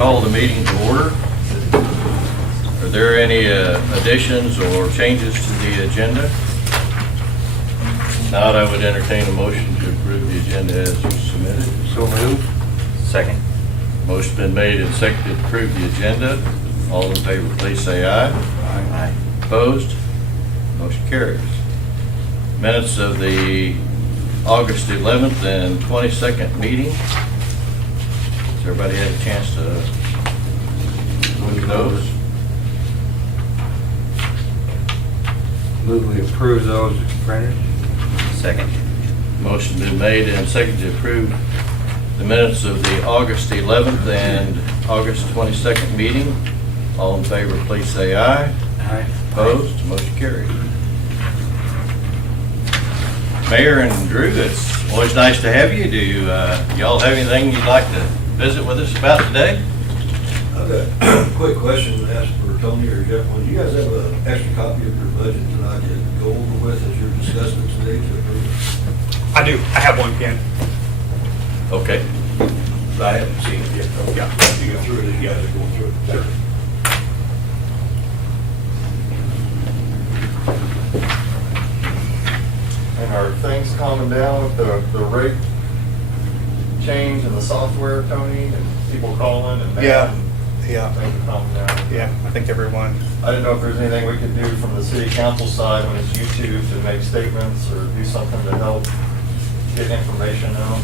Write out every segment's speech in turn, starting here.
Call the meeting to order. Are there any additions or changes to the agenda? If not, I would entertain a motion to approve the agenda as submitted. So moved. Second. Motion been made and seconded to approve the agenda. All in favor, please say aye. Aye. Opposed? Motion carries. Minutes of the August 11th and 22nd meeting. Has everybody had a chance to look at those? Move we approve those as printed. Second. Motion been made and seconded to approve the minutes of the August 11th and August 22nd meeting. All in favor, please say aye. Aye. Opposed? Motion carried. Mayor and Drew, it's always nice to have you. Do y'all have anything you'd like to visit with us about today? I've got a quick question to ask for Tony or Jeff. Do you guys have an extra copy of your budget that I could go over with as you're discussing it today to approve? I do. I have one, Ken. Okay. I haven't seen it yet. Yeah. You go through it as you guys are going through it. Sure. And are things calming down with the rate change and the software, Tony, and people calling and Yeah. things Yeah. are calming down? Yeah. I think everyone. I didn't know if there's anything we could do from the city council side when it's YouTube to make statements or do something to help get information out.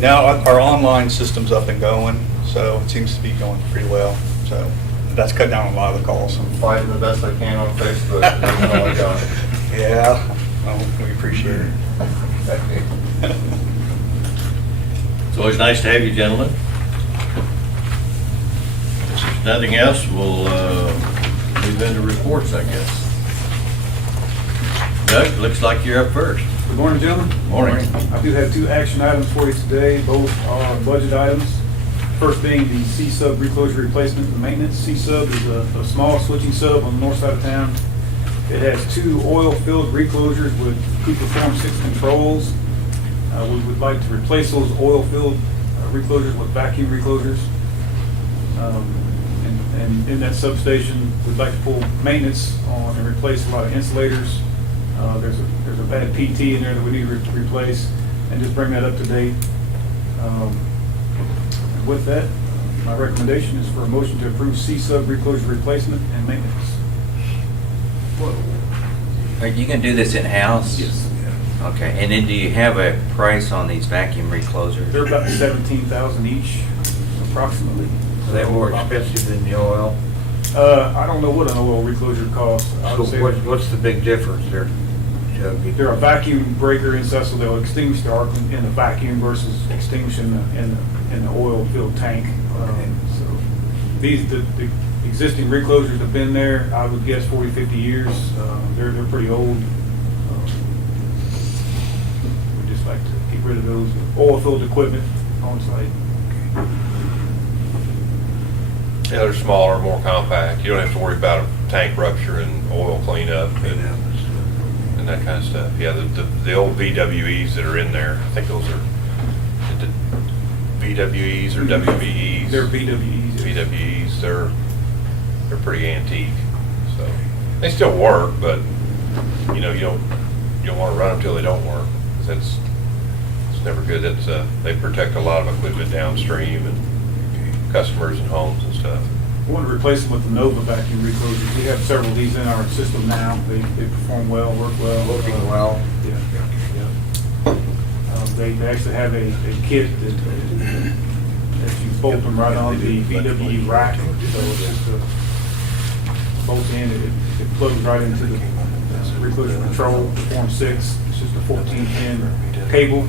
Now our online system's up and going, so it seems to be going pretty well. So that's cut down a lot of the calls. I'm fighting the best I can on Facebook. That's all I got. Yeah. Well, we appreciate it. It's always nice to have you, gentlemen. If there's nothing else, we'll move into reports, I guess. Doug, looks like you're up first. Good morning, gentlemen. Morning. I do have two action items for you today. Both are budget items. First being the C-sub reclosure replacement and maintenance. C-sub is a small switching sub on the north side of town. It has two oil-filled reclosures with Cooper Form 6 controls. We would like to replace those oil-filled reclosures with vacuum reclosures. And in that substation, we'd like to pull maintenance on and replace a lot of insulators. There's a bad PT in there that we need to replace and just bring that up to date. And with that, my recommendation is for a motion to approve C-sub reclosure replacement and maintenance. Are you gonna do this in-house? Yes. Okay, and then do you have a price on these vacuum reclosers? They're about 17,000 each, approximately. Are they more expensive than the oil? I don't know what an oil reclosure costs. I would say So what's the big difference there? they're a vacuum breaker inside, so they'll extinguish the arc in the vacuum versus extinguishing in the oil-filled tank. So the existing reclosures have been there, I would guess 40, 50 years. They're pretty old. We'd just like to get rid of those oil-filled equipment on site. Yeah, they're smaller, more compact. You don't have to worry about a tank rupture and oil cleanup and that kind of stuff. Yeah, the old VWEs that are in there, I think those are VWEs or WVEs. They're VWEs. VWEs, they're pretty antique. So they still work, but you don't want to run them till they don't work. 'Cause it's never good. They protect a lot of equipment downstream and customers and homes and stuff. We want to replace them with the Nova vacuum reclosures. We have several of these in our system now. They perform well, work well. Working well. Yeah. They actually have a kit that you bolt them right on the VWE rack. So it's just a bolt in, it plugs right into the reclosure control, Form 6. It's just a 14-pin cable.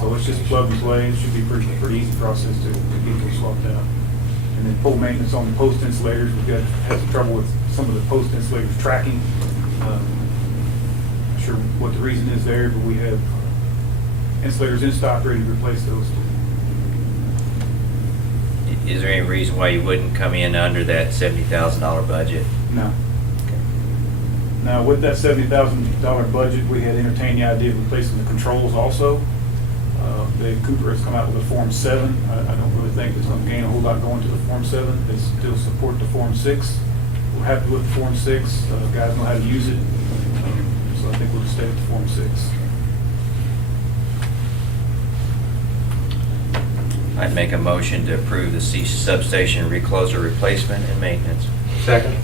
So it's just plug and play. It should be pretty easy process to get them swapped out. And then full maintenance on the post insulators. We've had some trouble with some of the post insulators tracking. Not sure what the reason is there, but we have insulators in stock ready to replace those. Is there any reason why you wouldn't come in under that $70,000 budget? No. Now, with that $70,000 budget, we had entertained the idea of replacing the controls also. The Cooper has come out with a Form 7. I don't really think it's going to gain a whole lot going to the Form 7. They still support the Form 6. We're happy with the Form 6. Guys know how to use it. So I think we'll just stay with the Form 6. I'd make a motion to approve the C substation recloser replacement and maintenance. Second.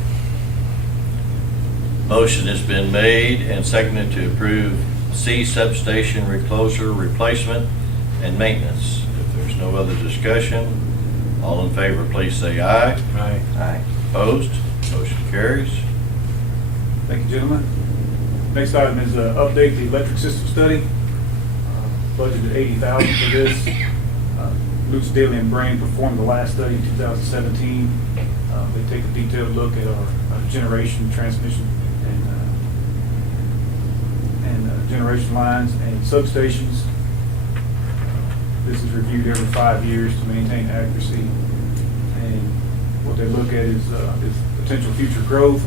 Motion has been made and seconded to approve C substation recloser replacement and maintenance. If there's no other discussion, all in favor, please say aye. Aye. Aye. Opposed? Motion carries. Thank you, gentlemen. Next item is update the electric system study. Budgeted $80,000 for this. Luce, Daly, and Brain performed the last study in 2017. They take a detailed look at our generation, transmission, and generation lines and substations. This is reviewed every 5 years to maintain accuracy. And what they look at is potential future growth,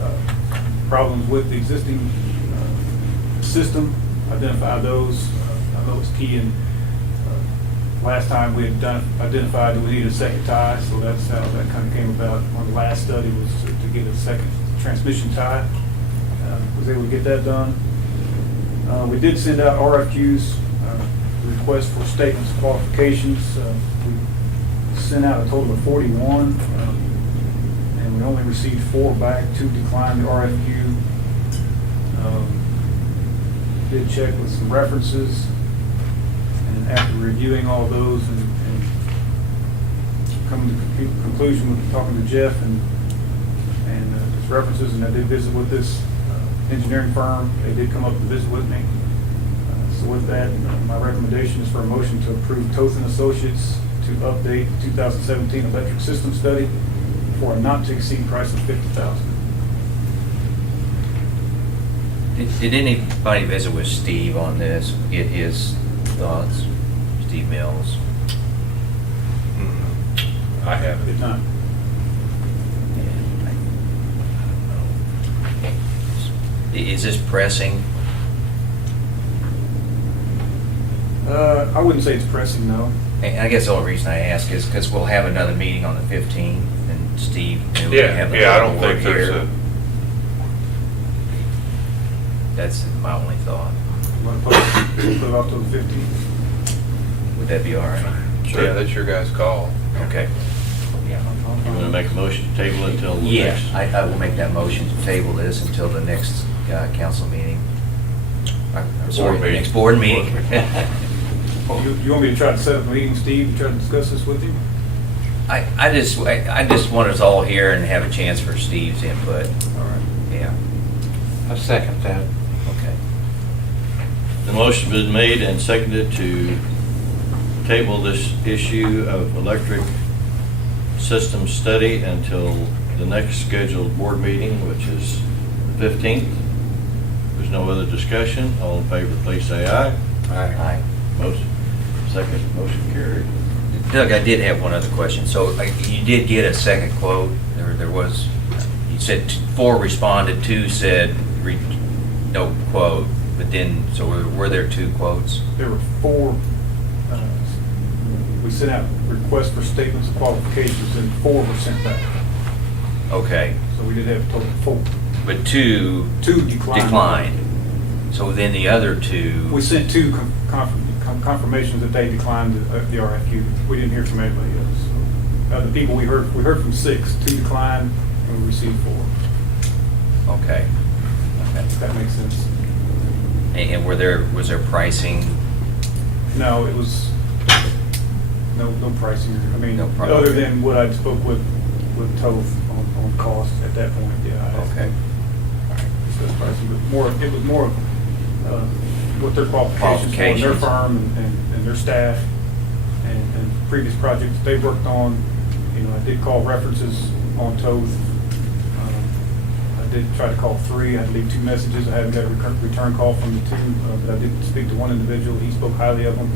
problems with the existing system, identify those. I know it's key in last time we had identified that we needed a second tie, so that's how that kind of came about. On the last study was to get a second transmission tie. Was able to get that done. We did send out RFQs, requests for statements of qualifications. We sent out a total of 41, and we only received 4 back. 2 declined the RFQ. Did check with some references. And after reviewing all those and coming to the conclusion with talking to Jeff and his references, and I did visit with this engineering firm. They did come up and visit with me. So with that, my recommendation is for a motion to approve Toth and Associates to update the 2017 electric system study for a not to exceed price of $50,000. Did anybody visit with Steve on this, get his thoughts? Steve Mills? I haven't. Did not. Is this pressing? I wouldn't say it's pressing, no. And I guess the only reason I ask is because we'll have another meeting on the 15th, and Steve, you know, we have the Yeah, I don't paperwork think there's here. a, That's my only thought. You want to put it off till the 15th? Would that be all right? yeah, that's your guys' call. Okay. You want to make a motion to table it until the Yeah, next? I will make that motion to table this until the next council meeting. I'm sorry, the meeting. next board meeting. You want me to try to set up a meeting, Steve, to try to discuss this with you? I just want us all here and have a chance for Steve's input. All right. Yeah, I second that. okay. The motion's been made and seconded to table this issue of electric system study until the next scheduled board meeting, which is the 15th. There's no other discussion. All in favor, please say aye. Aye. Motion carried. Doug, I did have one other question. So you did get a second quote. There was, you said 4 responded, 2 said no quote, but then, so were there 2 quotes? There were 4, we sent out requests for statements of qualifications, and 4 were sent back. Okay, So we did have a total of 4. but 2 2 declined. declined. So then the other 2, We sent 2 confirmations that they declined the RFQ. We didn't hear from anybody else. So, the people we heard from 6, 2 declined, and we received 4. okay. If that makes sense. And was there pricing? No, it was no pricing. I mean, No price. other than what I spoke with Toth on cost at that point. Yeah. I asked Okay. them to discuss pricing, but it was more what their qualifications were in their firm and their staff and previous projects they worked on. You know, I did call references on Toth. I did try to call 3. I had to leave 2 messages. I haven't got a return call from the 2, but I did speak to one individual. He spoke highly of them.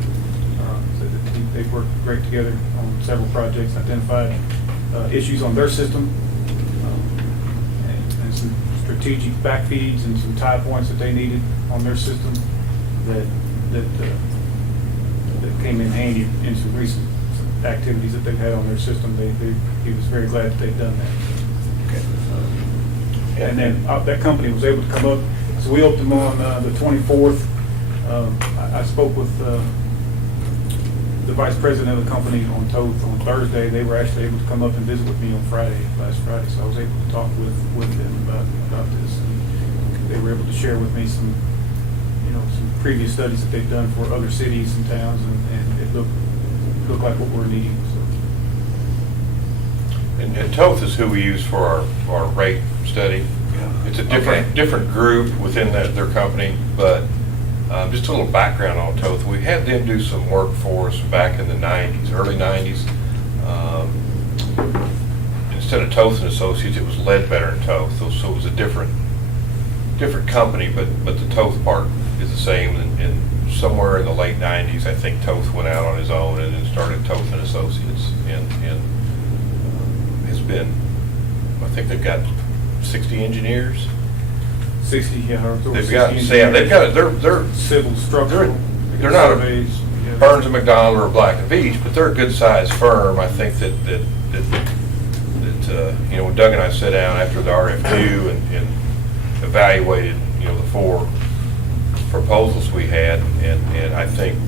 Said that they've worked great together on several projects, identified issues on their system, and some strategic backfeeds and some tie points that they needed on their system that that came in handy in some recent activities that they've had on their system. He was very glad that they'd done that. And then that company was able to come up, so we opened them on the 24th. I spoke with the vice president of the company on Toth on Thursday. They were actually able to come up and visit with me on last Friday, so I was able to talk with them about this. And they were able to share with me some previous studies that they've done for other cities and towns, and it looked like what we're needing. So. And Toth is who we use for our rate study. It's a different group within their company, but just a little background on Toth. We had them do some work for us back in the 90s, early 90s. Instead of Toth and Associates, it was Ledbetter and Toth, so it was a different company, but the Toth part is the same. And somewhere in the late 90s, I think Toth went out on his own and then started Toth and Associates, and has been, I think they've got 60 engineers. 60, yeah. They've got they're civil structural. They're not surveys, Burns and McDonald or Black and Veatch, but they're a good sized firm. I think that when Doug and I sat down after the RFQ and evaluated the 4 proposals we had, and I think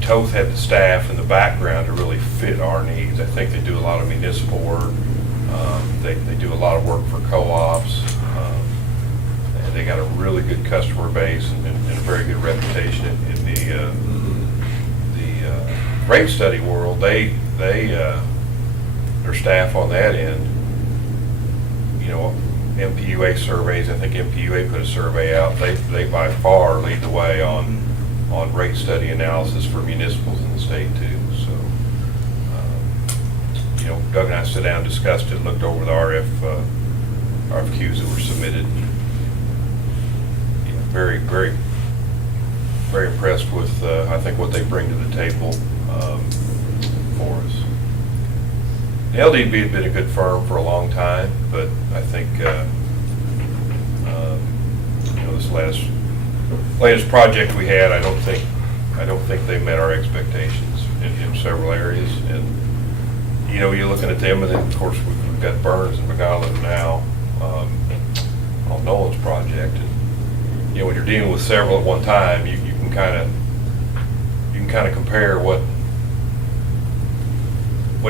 Toth had the staff and the background to really fit our needs. I think they do a lot of municipal work. They do a lot of work for co-ops. And they got a really good customer base and a very good reputation in the rate study world. Their staff on that end, MPUA surveys. I think MPUA put a survey out. They by far lead the way on rate study analysis for municipals in the state too. So, Doug and I sat down, discussed it, looked over the RFQs that were submitted. Very, very, very impressed with I think what they bring to the table for us. The LDB had been a good firm for a long time, but I think this latest project we had, I don't think they met our expectations in several areas. And you're looking at them, and then of course we've got Burns and McGowan now on Nolan's project. And when you're dealing with several at one time, you can kind of compare what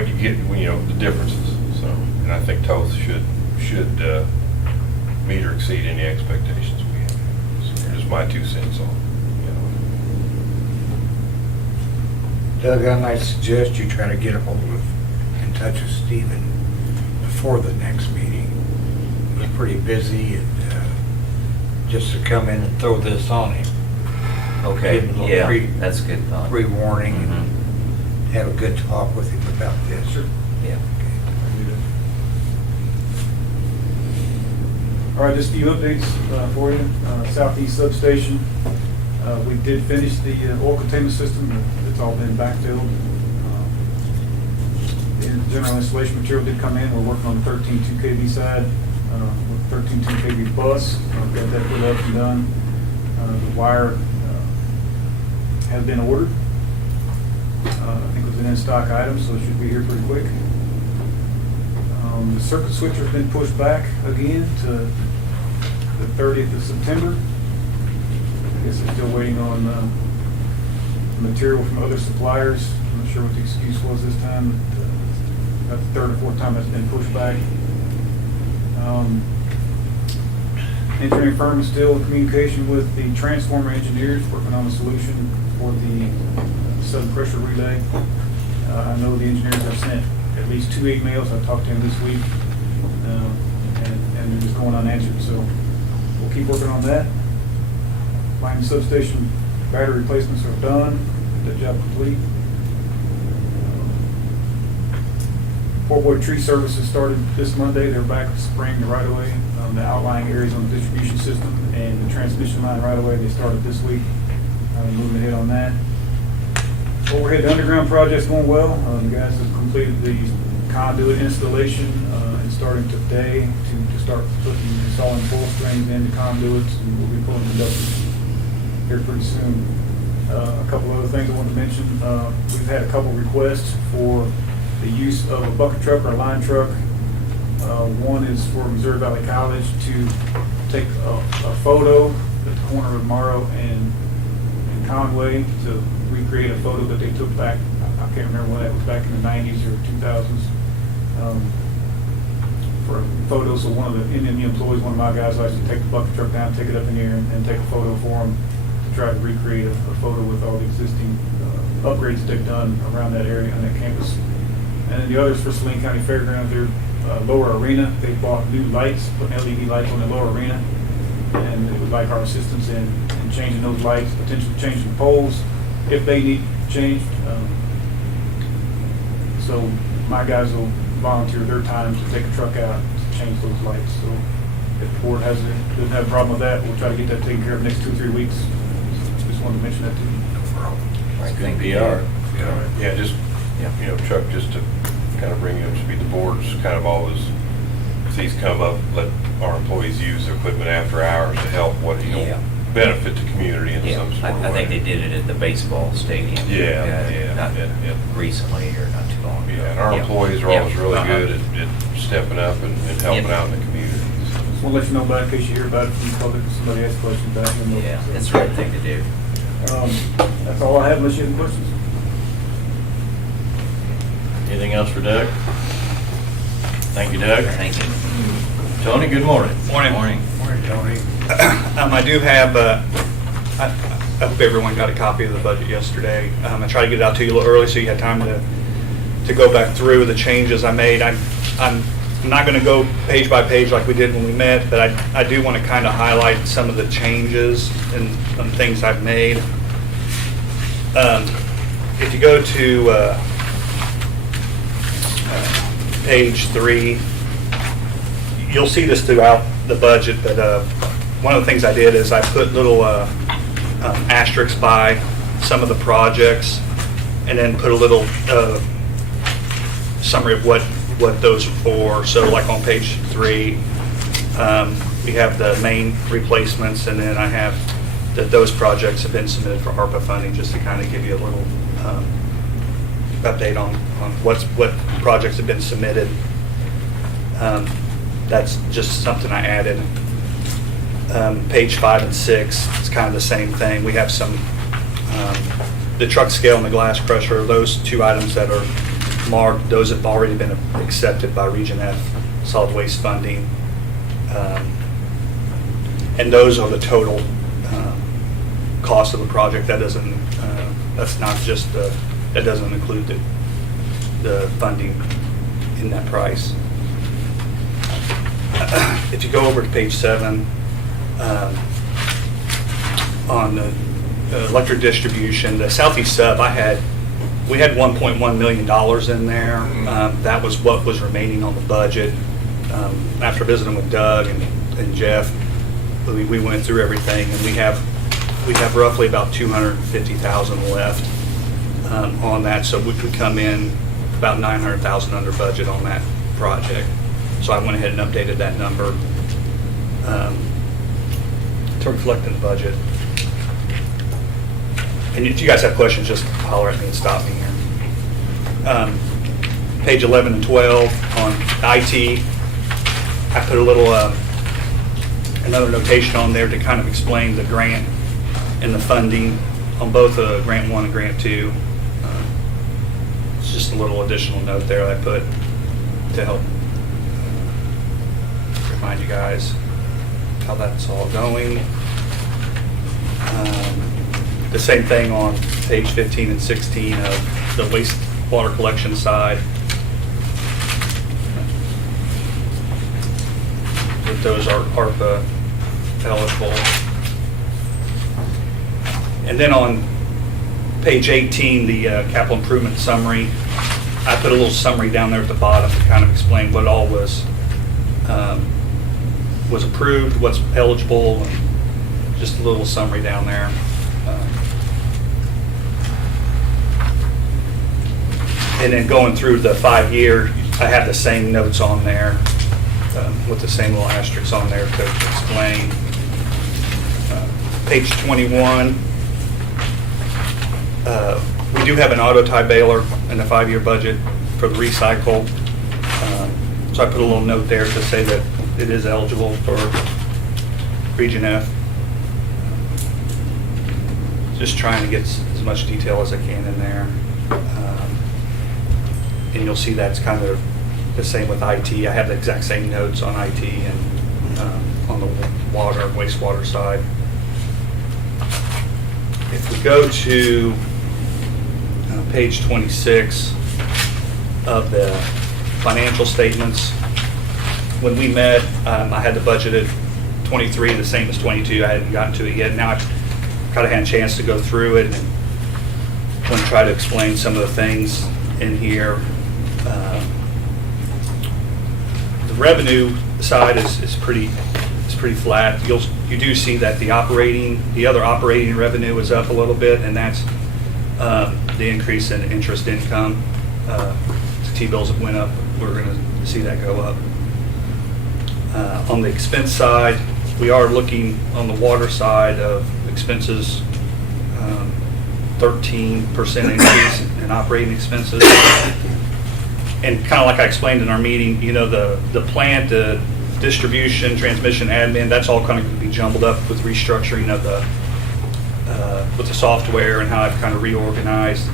you get, the differences. So, and I think Toth should meet or exceed any expectations we have. So, just my 2 cents on. Doug, I might suggest you try to get a hold of, in touch with Stephen before the next meeting. He's pretty busy, and just to come in and throw this on him. Okay, Give him a yeah, little that's a good thought. pre-warning, Mhm. and have a good talk with him about this. Sure. Yeah. All right, just a few updates for you. Southeast substation, we did finish the oil containment system. It's all been backfilled. The general installation material did come in. We're working on the 13.2 kV side with 13.2 kV bus. We've got that put up and done. The wire has been ordered. I think it was an in-stock item, so it should be here pretty quick. The circuit switcher's been pushed back again to the 30th of September. I guess they're still waiting on material from other suppliers. I'm not sure what the excuse was this time. That's the 3rd or 4th time that's been pushed back. Engineering firm is still in communication with the transformer engineers, working on a solution for the sudden pressure relay. I know the engineers have sent at least 2 emails. I talked to them this week, and they're just going unanswered. So we'll keep working on that. Lightning substation battery replacements are done. That job complete. Fort Boyd Tree Services started this Monday. They're back spraying the right-of-way, the outlying areas on the distribution system, and the transmission line right-of-way. They started this week. Moving ahead on that. Overhead underground project's going well. The guys have completed the conduit installation and starting today to start installing full strings into conduits, and we'll be pulling conductors here pretty soon. A couple other things I want to mention. We've had a couple requests for the use of a bucket truck or a line truck. One is for Missouri Valley College to take a photo at the corner of Morrow and Conway to recreate a photo that they took back, I can't remember when that was, back in the 90s or 2000s. For photos, so one of the MMU employees, one of my guys likes to take the bucket truck down, take it up in the air and take a photo for them to try to recreate a photo with all the existing upgrades that they've done around that area on that campus. And then the others for Saline County Fairgrounds, their lower arena, they bought new lights, put LED lights on the lower arena, and they would like our assistance in changing those lights, potentially changing poles if they need changed. So my guys will volunteer their time to take a truck out to change those lights. So if the board doesn't have a problem with that, we'll try to get that taken care of next 2 or 3 weeks. Just wanted to mention that to you. It's good PR. Yeah, just, you know, Chuck, just to kind of bring you up to speed, the board's kind of always, sees come up, let our employees use their equipment after hours to help what, you know, Yeah. benefit the community in Yeah, some sort of way. I think they did it at the baseball stadium. Yeah. Not recently or not too long ago. Yeah, and our employees are always really Uh-huh. good at stepping up and helping Yeah. out in the community. Just want to let you know about it in case you hear about it from the public, if somebody asks questions about it. Yeah, that's the right thing to do. That's all I have unless you have any questions. Anything else for Doug? Thank you, Doug. Thank you. Tony, good morning. Morning. Morning. Morning, Tony. I do have, I hope everyone got a copy of the budget yesterday. I tried to get it out to you a little early so you had time to go back through the changes I made. I'm not going to go page by page like we did when we met, but I do want to kind of highlight some of the changes and things I've made. If you go to page 3, you'll see this throughout the budget, but one of the things I did is I put little asterisks by some of the projects and then put a little summary of what those are for. So like on page 3, we have the main replacements, and then I have that those projects have been submitted for ARPA funding, just to kind of give you a little update on what projects have been submitted. That's just something I added. Page 5 and 6, it's kind of the same thing. We have some, the truck scale and the glass crusher, those 2 items that are marked, those have already been accepted by Region F solid waste funding. And those are the total cost of the project. That doesn't, that's not just that doesn't include the funding in that price. If you go over to page 7, on the electric distribution, the Southeast sub, we had $1.1 million in there. That was what was remaining on the budget. After visiting with Doug and Jeff, we went through everything, and we have roughly about $250,000 left on that, so we could come in about $900,000 under budget on that project. So I went ahead and updated that number to reflect in the budget. And if you guys have questions, just holler at me and stop me here. Page 11 and 12 on IT, I put a little another notation on there to kind of explain the grant and the funding on both Grant 1 and Grant 2. It's just a little additional note there I put to help remind you guys how that's all going. The same thing on page 15 and 16 of the wastewater collection side. That those are ARPA eligible. And then on page 18, the capital improvement summary, I put a little summary down there at the bottom to kind of explain what all was approved, what's eligible, and just a little summary down there. And then going through the 5-year, I have the same notes on there with the same little asterisks on there to explain page 21, we do have an auto tie baler in the 5-year budget for the recycle. So I put a little note there to say that it is eligible for Region F. Just trying to get as much detail as I can in there. And you'll see that's kind of the same with IT. I have the exact same notes on IT and on the water, wastewater side. If we go to page 26 of the financial statements, when we met, I had the budget at 23, the same as 22. I hadn't gotten to it yet. Now I've kind of had a chance to go through it and want to try to explain some of the things in here. The revenue side is pretty flat. You do see that the other operating revenue is up a little bit, and that's the increase in interest income. T-bills went up. We're going to see that go up. On the expense side, we are looking on the water side of expenses, 13% increase in operating expenses. And kind of like I explained in our meeting, you know, the plant, the distribution, transmission, admin, that's all kind of going to be jumbled up with restructuring of with the software and how I've kind of reorganized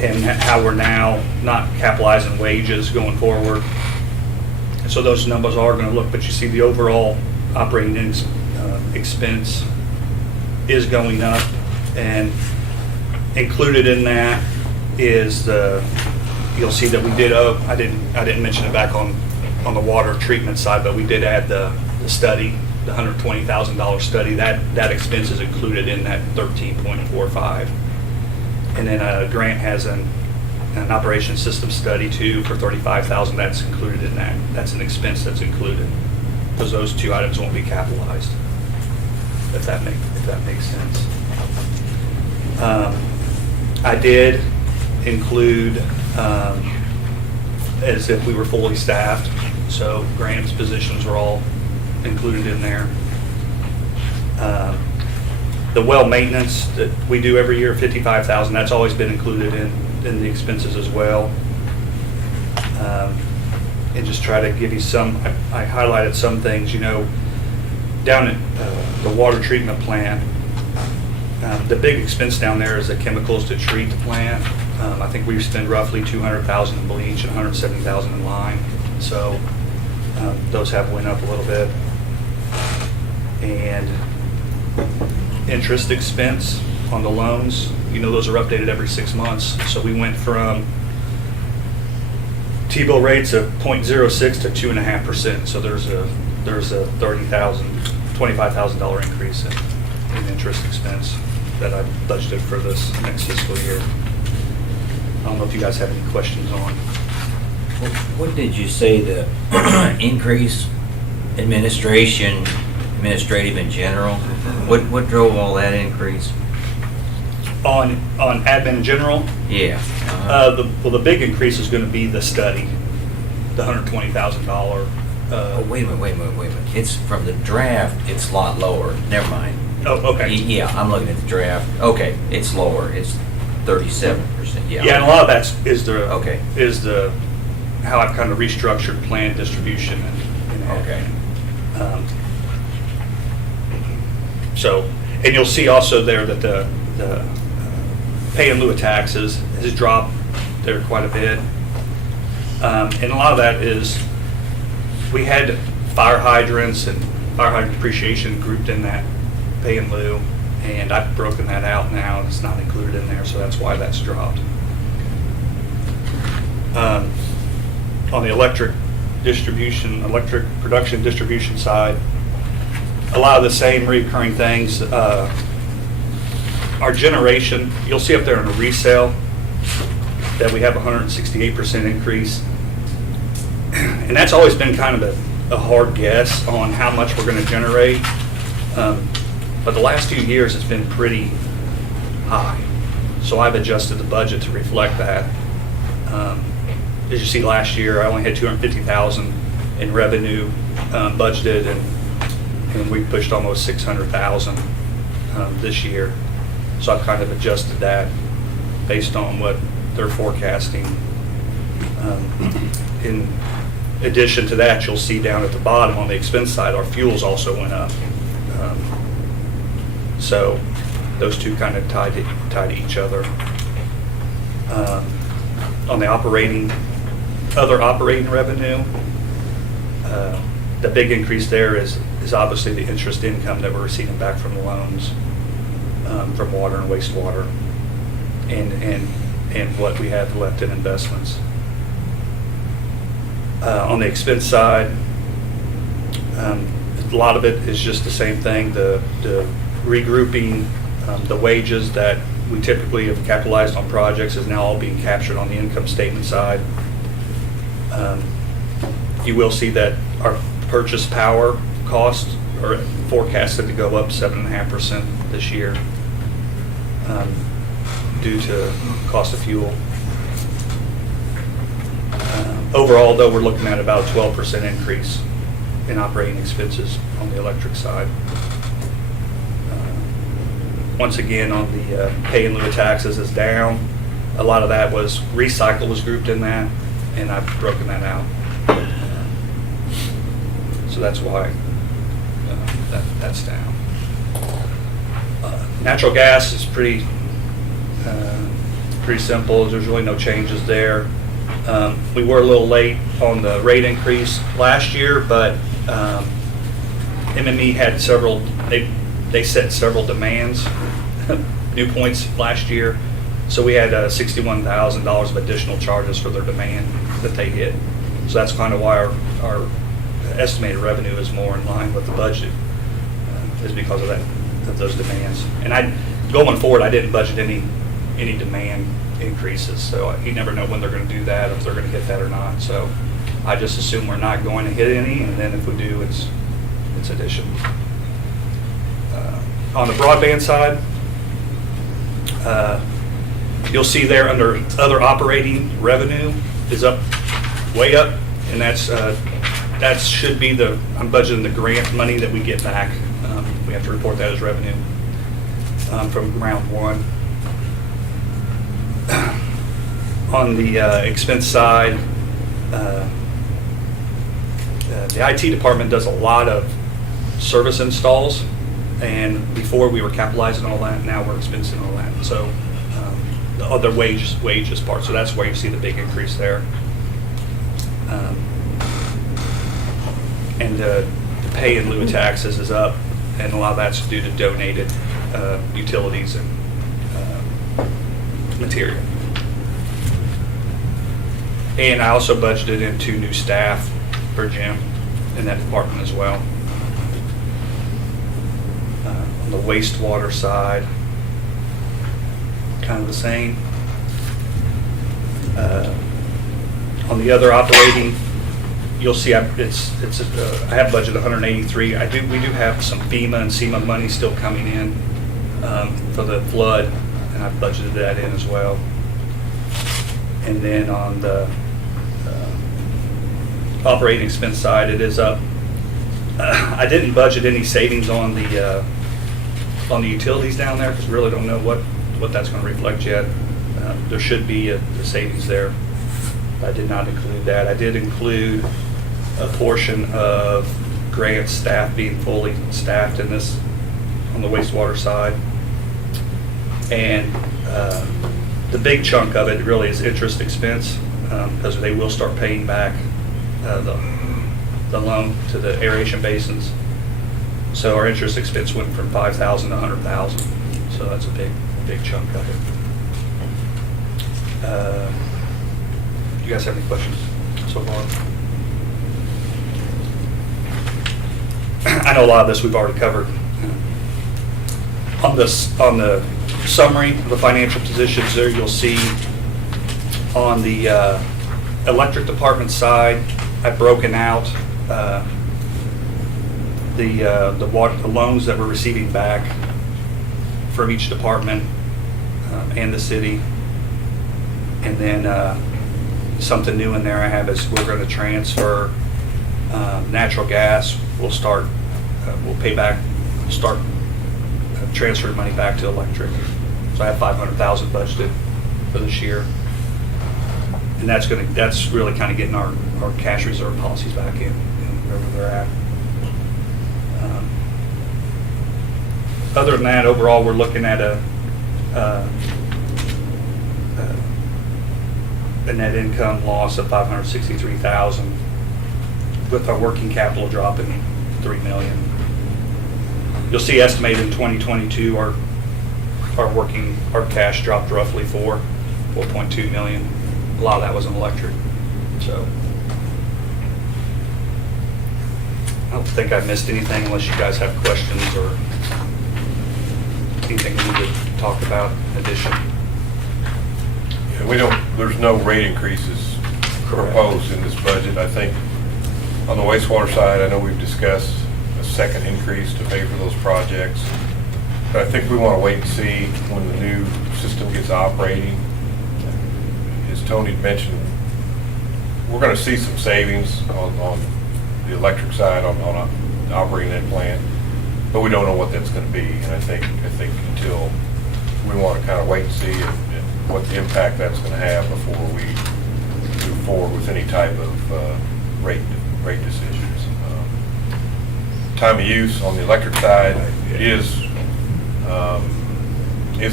and how we're now not capitalizing wages going forward. And so those numbers are going to look, but you see the overall operating expense is going up, and included in that is you'll see that we did, I didn't mention it back on the water treatment side, but we did add the study, the $120,000 study. That expense is included in that 13.45. And then Grant has an operation system study too for $35,000. That's included in that. That's an expense that's included, because those two items won't be capitalized, if that makes sense. I did include as if we were fully staffed, so Grant's positions are all included in there. The well maintenance that we do every year, $55,000, that's always been included in the expenses as well. And just try to give you some, I highlighted some things, you know, down at the water treatment plant, the big expense down there is the chemicals to treat the plant. I think we spend roughly $200,000 in bleach and $170,000 in lime. So those have went up a little bit. And interest expense on the loans, you know, those are updated every 6 months. So we went from T-bill rates of 0.06 to 2.5%. So there's a $25,000 increase in interest expense that I budgeted for this next fiscal year. I don't know if you guys have any questions on. What did you say the increase administrative in general? What drove all that increase? On admin in general, Yeah. the big increase is going to be the study, the $120,000. Wait a minute. It's from the draft, it's a lot lower. Never mind. Oh, okay. Yeah, I'm looking at the draft. Okay, it's lower. It's 37%. Yeah. Yeah, and a lot of that is Okay. how I've kind of restructured plant distribution and Okay. So, and you'll see also there that the pay in lieu of taxes has dropped there quite a bit. And a lot of that is, we had fire hydrants and fire hydrant depreciation grouped in that pay in lieu, and I've broken that out now, and it's not included in there, so that's why that's dropped. On the electric production distribution side, a lot of the same recurring things. Our generation, you'll see up there in the resale that we have 168% increase. And that's always been kind of a hard guess on how much we're going to generate. But the last few years it's been pretty high. So I've adjusted the budget to reflect that. As you see, last year I only had $250,000 in revenue budgeted, and we pushed almost 600,000 this year. So I've kind of adjusted that based on what they're forecasting. In addition to that, you'll see down at the bottom on the expense side, our fuels also went up. So those two kind of tied to each other. On the other operating revenue, the big increase there is obviously the interest income that we're receiving back from the loans, from water and wastewater, and what we have left in investments. On the expense side, a lot of it is just the same thing, the regrouping, the wages that we typically have capitalized on projects is now all being captured on the income statement side. You will see that our purchase power costs are forecasted to go up 7.5% this year, due to cost of fuel. Overall, though, we're looking at about a 12% increase in operating expenses on the electric side. Once again, on the pay in lieu of taxes is down. A lot of that was recycle was grouped in that, and I've broken that out. So that's why that's down. Natural gas is pretty simple. There's really no changes there. We were a little late on the rate increase last year, but MME had several, they set several demands, new points last year. So we had $61,000 of additional charges for their demand that they hit. So that's kind of why our estimated revenue is more in line with the budget, is because of that, of those demands. And going forward, I didn't budget any demand increases, so you never know when they're going to do that, if they're going to hit that or not. So I just assume we're not going to hit any, and then if we do, it's addition. On the broadband side, you'll see there under other operating revenue is up, way up, and that should be I'm budgeting the grant money that we get back. We have to report that as revenue from round one. On the expense side, the IT department does a lot of service installs, and before we were capitalizing all that, now we're expensing all that. So the other wages part, so that's where you see the big increase there. And the pay in lieu of taxes is up, and a lot of that's due to donated utilities and material. And I also budgeted in 2 new staff for Jim in that department as well. On the wastewater side, kind of the same. On the other operating, you'll see I have budgeted 183. We do have some FEMA and SEMA money still coming in for the flood, and I've budgeted that in as well. And then on the operating expense side, it is up. I didn't budget any savings on the utilities down there because we really don't know what that's going to reflect yet. There should be a savings there. I did not include that. I did include a portion of grant staff being fully staffed in this on the wastewater side. And the big chunk of it really is interest expense, because they will start paying back the loan to the aeration basins. So our interest expense went from $5,000 to $100,000. So that's a big chunk of it. Do you guys have any questions so far? I know a lot of this we've already covered. On the summary of the financial positions there, you'll see on the electric department side, I've broken out the loans that we're receiving back from each department and the city. And then something new in there I have is we're going to transfer natural gas. We'll start we'll pay back, start transferring money back to electric. So I have 500,000 budgeted for this year. And that's really kind of getting our cash reserve policies back in wherever they're at. Other than that, overall, we're looking at a net income loss of 563,000 with our working capital dropping 3 million. You'll see estimated in 2022, our cash dropped roughly 4.2 million. A lot of that was in electric. So I don't think I missed anything unless you guys have questions or anything we need to talk about in addition. Yeah, there's no rate increases proposed in this budget. I think on the wastewater side, I know we've discussed a second increase to pay for those projects. But I think we want to wait and see when the new system gets operating. As Tony mentioned, we're going to see some savings on the electric side on operating that plant, but we don't know what that's going to be. And I think until we want to kind of wait and see what the impact that's going to have before we move forward with any type of rate decisions. Time of use on the electric side is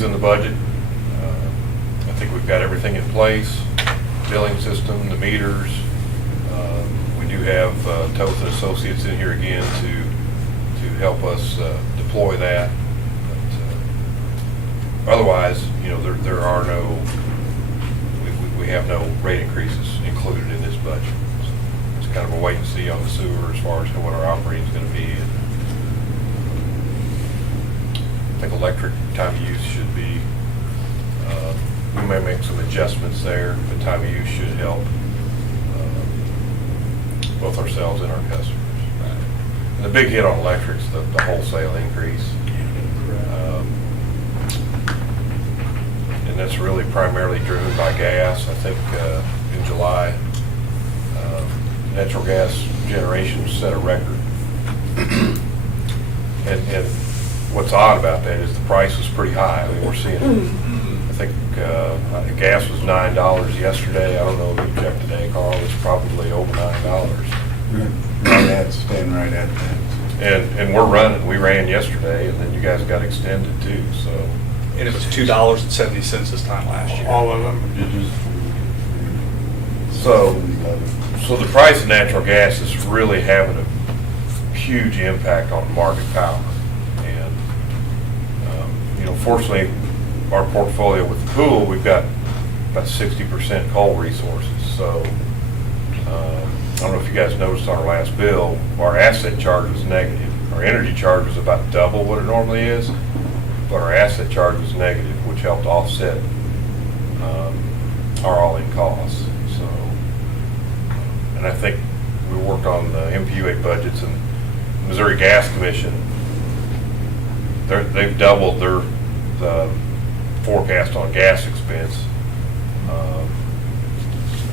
in the budget. I think we've got everything in place, billing system, the meters. We do have Toth and Associates in here again to help us deploy that. But, otherwise, there are we have no rate increases included in this budget. So it's kind of a wait and see on the sewer as far as what our operating is going to be. I think electric time of use should be, we may make some adjustments there, but time of use should help both ourselves and our customers. And the big hit on electric's the wholesale increase. And that's really primarily driven by gas. I think in July, natural gas generation set a record. And what's odd about that is the price was pretty high. I mean, we're seeing, I think gas was $9 yesterday. I don't know if you checked today, Carl. It's probably over $9. Staying right at that. And we're running. We ran yesterday, and then you guys got extended too. So. And it was $2.70 this time last year. All of them. So the price of natural gas is really having a huge impact on market power. And fortunately, our portfolio with the pool, we've got about 60% coal resources. So I don't know if you guys noticed on our last bill, our asset charge was negative. Our energy charge was about double what it normally is, but our asset charge was negative, which helped offset our all-in costs. So, and I think we worked on the MPUA budgets, and Missouri Gas Commission, they've doubled their forecast on gas expense,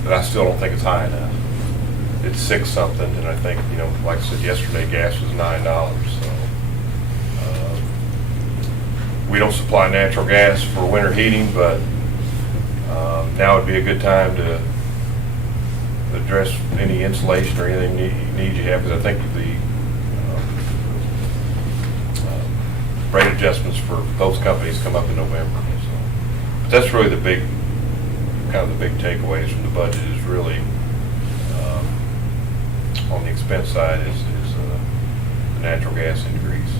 but I still don't think it's high enough. It's 6 something, and I think, like I said yesterday, gas was $9. So we don't supply natural gas for winter heating, but now would be a good time to address any insulation or anything need you have, because I think the rate adjustments for those companies come up in November. So, but that's really the big takeaways from the budget is really on the expense side is the natural gas increase.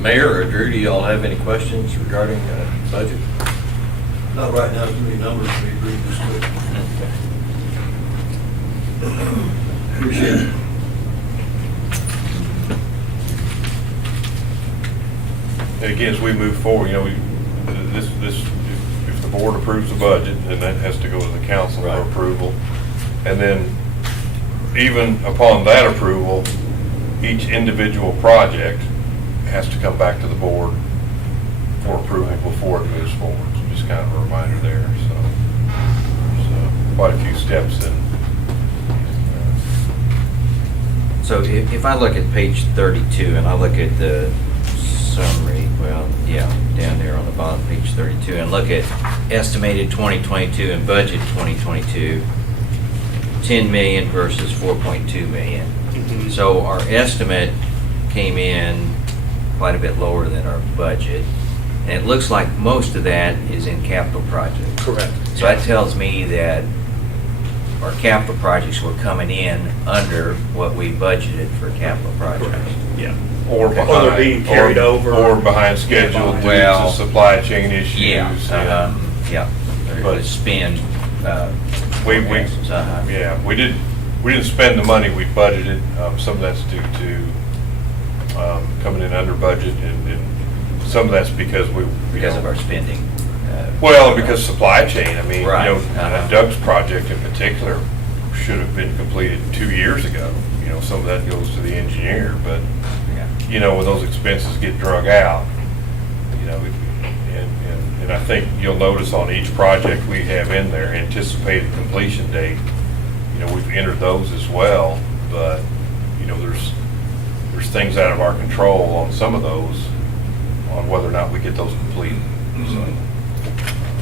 Mayor or Drew, do y'all have any questions regarding budget? Not right now, too many numbers to be read this quick. Appreciate it. And again, as we move forward, if the board approves the budget, then that has to go to the council for approval. And then even upon that approval, each individual project has to come back to the board for approval before it moves forward. just kind of a reminder there, so. There's quite a few steps in. So if I look at page 32 and I look at the summary, well, yeah, down there on the bottom, page 32, and look at estimated 2022 and budget 2022, 10 million versus 4.2 million. Mhm. So our estimate came in quite a bit lower than our budget. And it looks like most of that is in capital projects. Correct. So that tells me that our capital projects were coming in under what we budgeted for capital projects. Correct, yeah. Or they're behind. being carried over. Or behind schedule due to Well, supply chain issues. Yeah, yeah. But- But spend, We, forecasts, yeah, we didn't spend the money we budgeted. Some of that's due to coming in under budget, and some of that's because we. because of our spending. Well, because supply chain, I mean, you Right, know, uh-huh. Doug's project in particular should have been completed 2 years ago. You know, some of that goes to the engineer, but, Yeah. you know, when those expenses get drug out, you know, and I think you'll notice on each project we have in there, anticipated completion date, you know, we've entered those as well, but, you know, there's things out of our control on some of those, on whether or not we get those completed. So,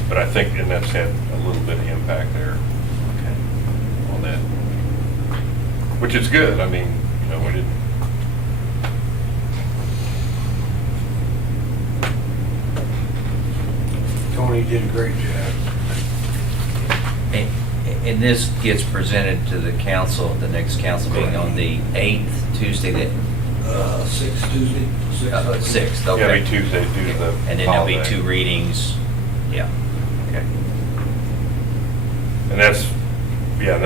but I think, and that's had a little bit of impact there on that, which is good. I mean, you know, we didn't. Tony did a great job. And this gets presented to the council, the next council meeting on the 8th, Tuesday, the 6th Tuesday? 6th, Yeah, okay. it'll be Tuesday due to the And then there'll be holiday. 2 readings, yeah, okay. And that's, yeah,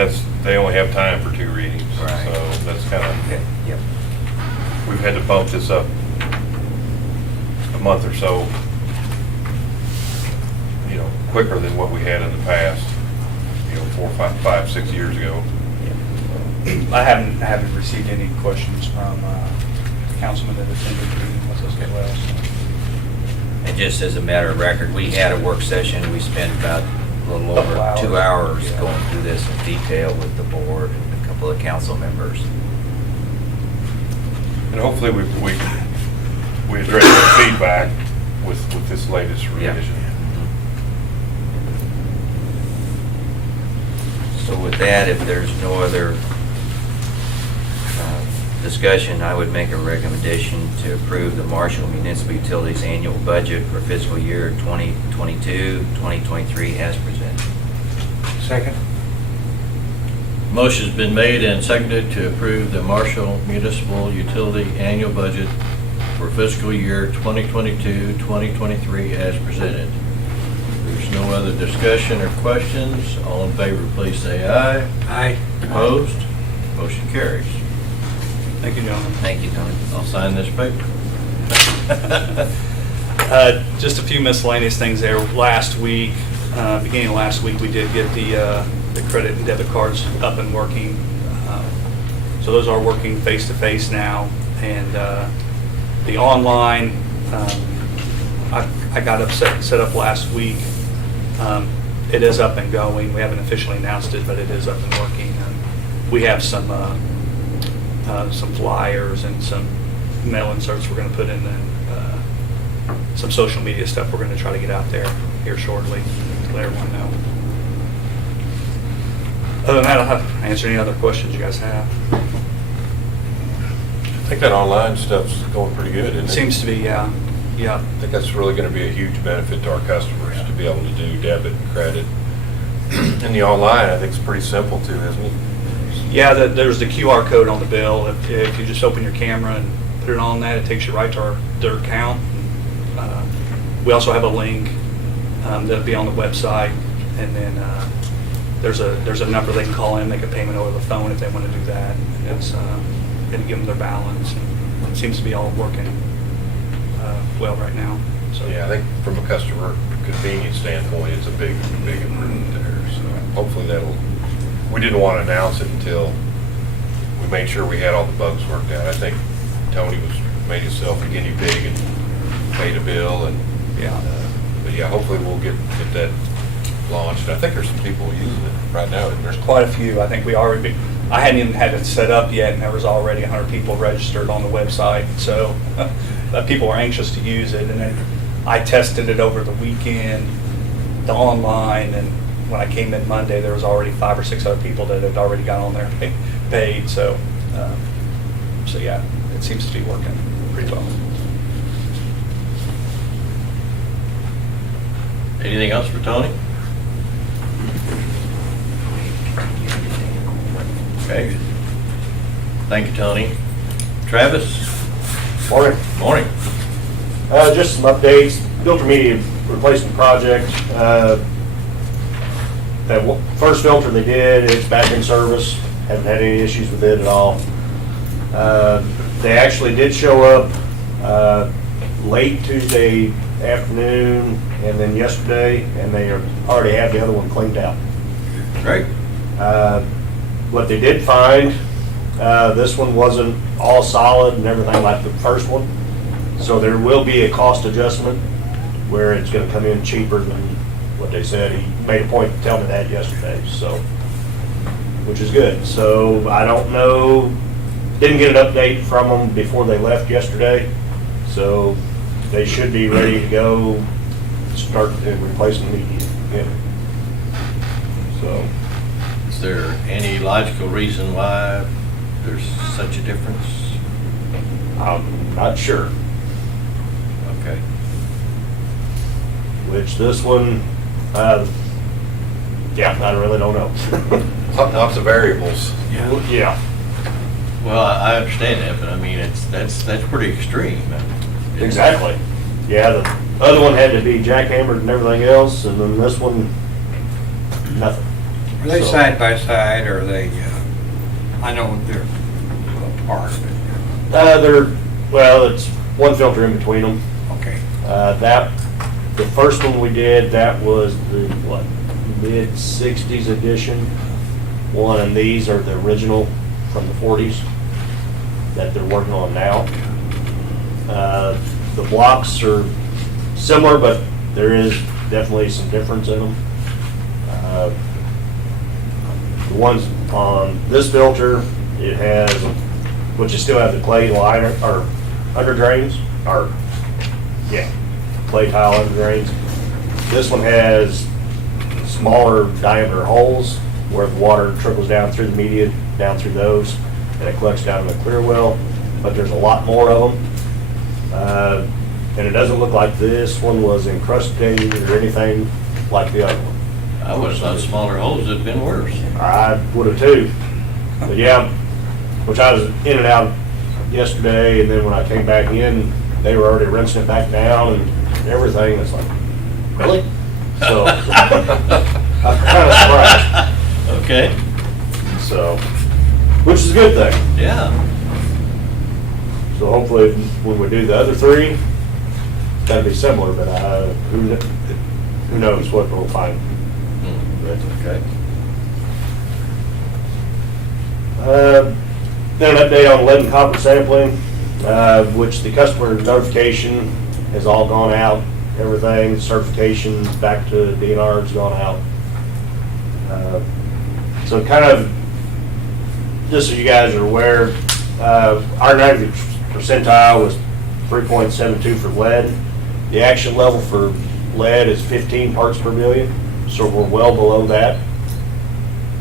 they only have time for 2 readings. Right. So that's kind Okay, of, yep. we've had to bump this up a month or so, you know, quicker than what we had in the past, you know, 4, 5, 6 years ago. I haven't received any questions from councilmen that attended the meeting with us as well. So. And just as a matter of record, we had a work session, we spent about a little Couple over hours. 2 hours Yeah. going through this in detail with the board and a couple of council members. And hopefully we address the feedback with this latest Yeah. revision. So with that, if there's no other discussion, I would make a recommendation to approve the Marshall Municipal Utilities Annual Budget for fiscal year 2022, 2023 as presented. Second? Motion's been made and seconded to approve the Marshall Municipal Utility Annual Budget for fiscal year 2022, 2023 as presented. There's no other discussion or questions. All in favor, please say aye. Aye. Opposed? Motion carries. Thank you, gentlemen. Thank you, Tony. I'll sign this paper. Just a few miscellaneous things there. Last week, beginning of last week, we did get the credit and debit cards up and working. So those are working face-to-face now. And the online, I got set up last week. It is up and going. We haven't officially announced it, but it is up and working. We have some flyers and some mail inserts we're going to put in, and some social media stuff we're going to try to get out there here shortly to let everyone know. Other than that, I'll have to answer any other questions you guys have. I think that online stuff's going pretty good, isn't it? Seems to be, yeah. I think that's really going to be a huge benefit to our customers, to be able to do debit and credit. And the online, I think, is pretty simple too, isn't it? Yeah, there's the QR code on the bill. If you just open your camera and put it on that, it takes you right to their account. We also have a link that'll be on the website, and then there's a number they can call in, make a payment over the phone if they want to do that. And it's going to give them their balance. And it seems to be all working well right now. So Yeah, I think from a customer convenience standpoint, it's a big improvement there. So hopefully we didn't want to announce it until we made sure we had all the bugs worked out. I think Tony made himself a guinea pig and paid a bill, and yeah. But yeah, hopefully we'll get that launched. I think there's some people using it right now. There's quite a few. I think I hadn't even had it set up yet, and there was already 100 people registered on the website. So people were anxious to use it. And then I tested it over the weekend, the online, and when I came in Monday, there was already 5 or 6 other people that had already got on there and paid. So yeah, it seems to be working pretty well. Anything else for Tony? Okay. Thank you, Tony. Travis? Morning. Morning. Just some updates. Filter media replacement project. That first filter they did, it's back in service. Haven't had any issues with it at all. They actually did show up late Tuesday afternoon and then yesterday, and they already have the other one cleaned out. Great. What they did find, this one wasn't all solid and everything like the first one. So there will be a cost adjustment where it's gonna come in cheaper than what they said. He made a point to tell me that yesterday, so, which is good. So I don't know, didn't get an update from them before they left yesterday. So they should be ready to go, start replacing the media again. So. Is there any logical reason why there's such a difference? I'm not sure. Okay. Which this one, yeah, I really don't know. Lots of variables. Yeah, Well, I understand that, but I mean, that's pretty extreme. exactly. Yeah, the other one had to be jackhammered and everything else, and then this one, nothing. Are they So- side by side, or are they, I know they're apart, Well, it's one filter in between them. but, okay. The first one we did, that was the, mid-60s edition one, and these are the original from the 40s that they're working on now. The blocks are similar, but there is definitely some difference in them. The ones on this filter, it has, which you still have the clay liner, or under drains, or, yeah, clay tile under drains. This one has smaller diameter holes where the water trickles down through the media, down through those, and it collects down in the clear well, but there's a lot more of them. And it doesn't look like this one was encrusted or anything like the other one. I would have thought smaller holes would have been worse. I would have too. But yeah, which I was in and out yesterday, and then when I came back in, they were already rinsing it back down and everything. It's like, really? So, I'm kind of surprised. Okay. So, which is a good thing. Yeah. So hopefully when we do the other three, that'll be similar, but who knows what we'll find. But, Okay. Then an update on lead and copper sampling, which the customer notification has all gone out, everything, certification back to DNR has gone out. So kind of, just so you guys are aware, our 90th percentile was 3.72 for lead. The action level for lead is 15 parts per million, so we're well below that.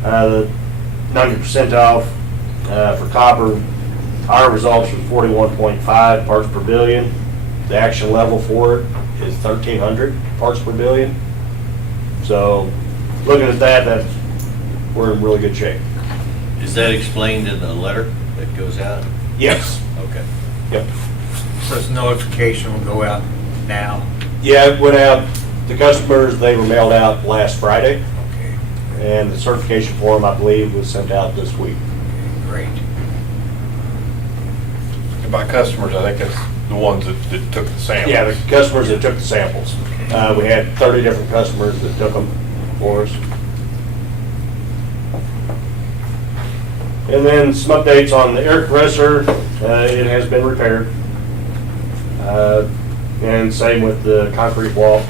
The 90th percentile for copper, our results were 41.5 parts per billion. The action level for it is 1,300 parts per billion. So looking at that, we're in really good shape. Is that explained in the letter that goes out? Yes. Okay. Yep. So this notification will go out now? Yeah, it went out, the customers, they were mailed out last Friday, Okay, and the certification form, I believe, was sent out this week. great. And by customers, I think that's the ones that took the samples. Yeah, the customers that took the samples. We had 30 different customers that took them for us. And then some updates on the air compressor. It has been repaired. And same with the concrete wall.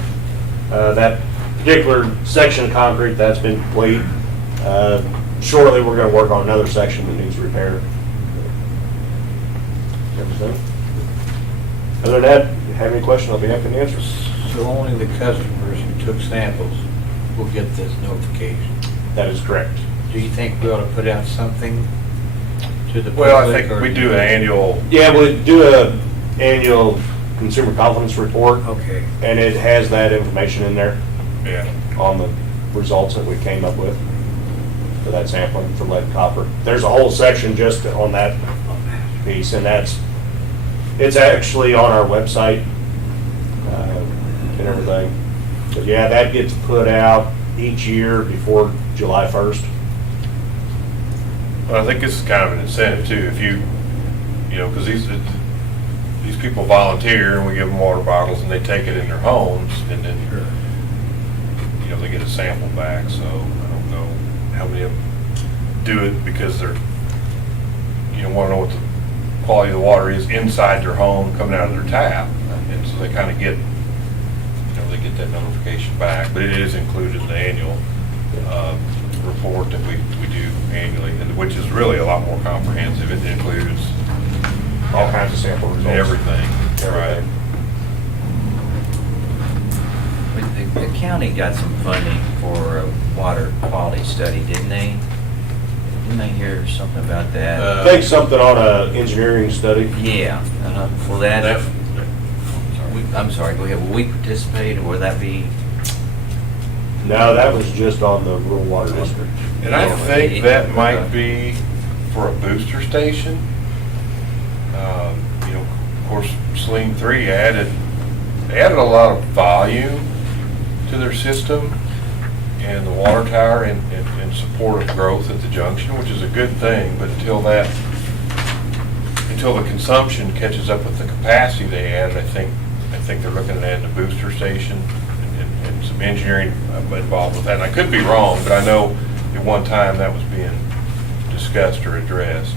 That particular section of concrete, that's been complete. Shortly, we're gonna work on another section that needs repair. Everything. Other than that, if you have any questions, I'll be happy to answer. So only the customers who took samples will get this notification. That is correct. Do you think we ought to put out something to the public? Well, I think or- we do an annual, Yeah, we'll do a annual consumer confidence report, Okay. and it has that information in there yeah. on the results that we came up with for that sampling for lead and copper. There's a whole section just on that piece, and it's actually on our website and everything. But yeah, that gets put out each year before July 1st. Well, I think this is kind of an incentive too, if you know, because these people volunteer and we give them water bottles and they take it in their homes and then, you know, they get a sample back. So I don't know how many of them do it because they're, you know, want to know what the quality of the water is inside their home coming out of their tap. And so they kind of get, you know, they get that notification back. But it is included in the annual report that we do annually, and which is really a lot more comprehensive. It includes All kinds of sample results. everything. Right. The county got some funding for a water quality study, didn't they? Didn't I hear something about that? I think something on a engineering study. Yeah, will that, I'm sorry, go ahead, will we participate, or will that be? No, that was just on the rural water district. And I Yeah, think that might be for a booster station. You know, of course, Sling 3 added a lot of volume to their system and the water tower in support of growth at the junction, which is a good thing, but until the consumption catches up with the capacity they added, I think they're looking at adding a booster station and some engineering involved with that. And I could be wrong, but I know at one time that was being discussed or addressed.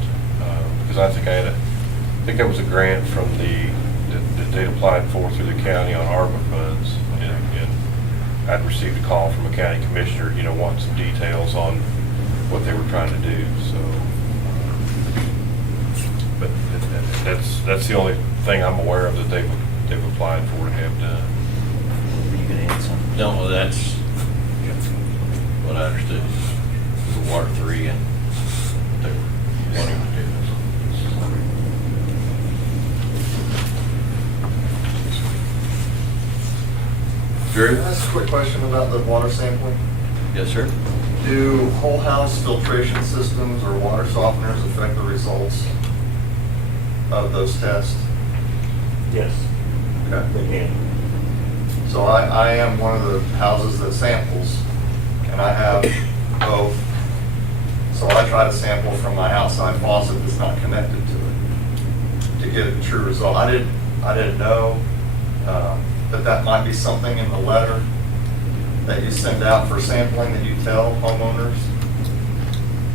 Because I think that was a grant from that they applied for through the county on ARPA funds. And I'd received a call from a county commissioner, you know, wanting some details on what they were trying to do, so. But that's the only thing I'm aware of that they've applied for to have done. You can add something? No, well, that's what I understood, for Water 3 and they were wanting to do this. Drew? Can I ask a quick question about the water sampling? Yes, sir? Do whole house filtration systems or water softeners affect the results of those tests? Yes, Okay. they can. So I am one of the houses that samples, and I have both. So I try to sample from my outside faucet that's not connected to it to get a true result. I didn't know that might be something in the letter that you send out for sampling that you tell homeowners.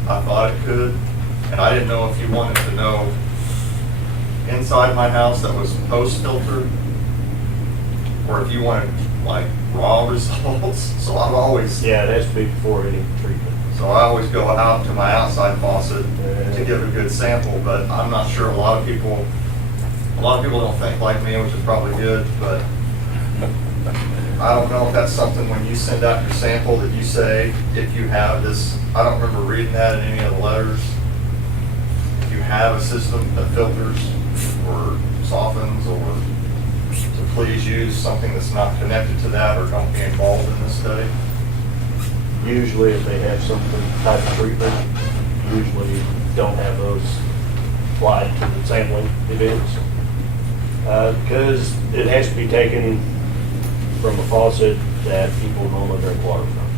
I thought it could, and I didn't know if you wanted to know inside my house that was post-filtered, or if you wanted like raw results. So I've always, Yeah, it has to be before any treatment. so I always go out to my outside faucet to give a good sample, but I'm not sure a lot of people don't think like me, which is probably good, but I don't know if that's something when you send out your sample that you say, if you have this, I don't remember reading that in any of the letters. If you have a system that filters or softens, or to please use something that's not connected to that or don't be involved in this study. Usually if they have some type of treatment, usually don't have those applied to the sampling events. Because it has to be taken from a faucet that people normally drink water from.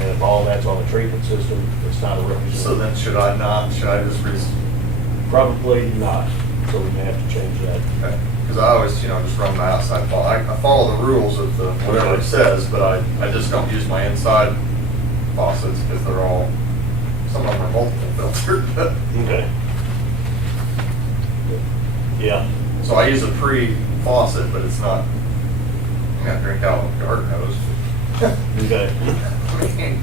And if all that's on a treatment system, it's not a So representative. then should I just Probably not, so we may have to change that. because I always, just run my outside faucet. I follow the rules of the, whatever it says, but I just don't use my inside faucets because they're all, some of them are multiple filtered. Okay. Yeah, So I use a pre-faucet, but it's not I'm gonna drink out of a garden hose. Okay. I mean,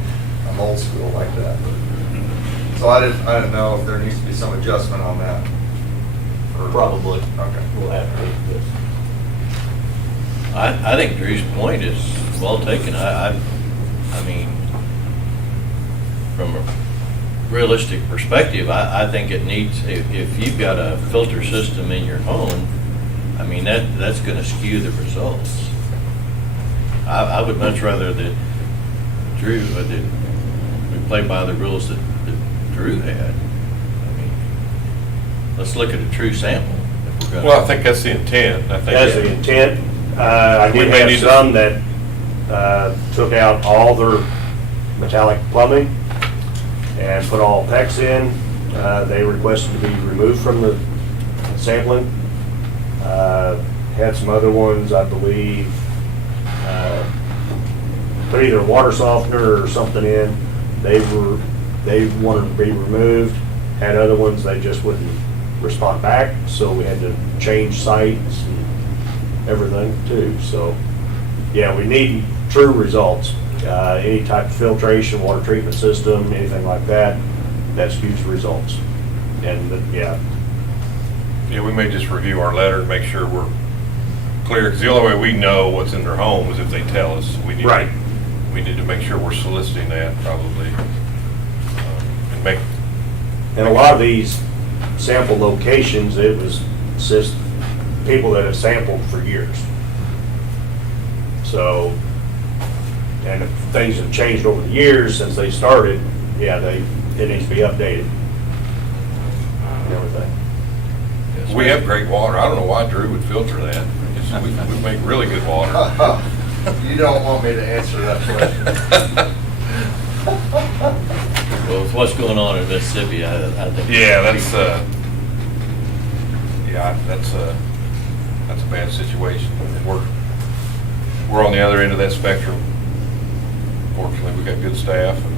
I'm old school like that. But- So I didn't know if there needs to be some adjustment on that. Or- Probably. Okay. We'll have to, yes. I think Drew's point is well taken. I mean, from a realistic perspective, I think it needs, if you've got a filter system in your home, I mean, that's gonna skew the results. I would much rather that Drew, that we play by the rules that Drew had. I mean, let's look at a true sample. If we're gonna- Well, I think that's the intent. I think. That's the intent. I We did may have need to- some that took out all their metallic plumbing and put all PEX in. They requested to be removed from the sampling. Had some other ones, I believe, put either a water softener or something in. They wanted to be removed. Had other ones, they just wouldn't respond back, so we had to change sites and everything too. So, yeah, we need true results. Any type of filtration, water treatment system, anything like that, that skews results. And, yeah, Yeah, we may just review our letter and make sure we're clear, because the only way we know what's in their home is if they tell us. Right. We need to make sure we're soliciting that probably. And make, and a lot of these sample locations, it was just people that have sampled for years. So, and if things have changed over the years since they started, yeah, it needs to be updated and everything. we have great water. I don't know why Drew would filter that. We make really good water. You don't want me to answer that question. Well, with what's going on in Mississippi, I think. Yeah, that's a bad situation. And we're on the other end of that spectrum. Fortunately, we got good staff and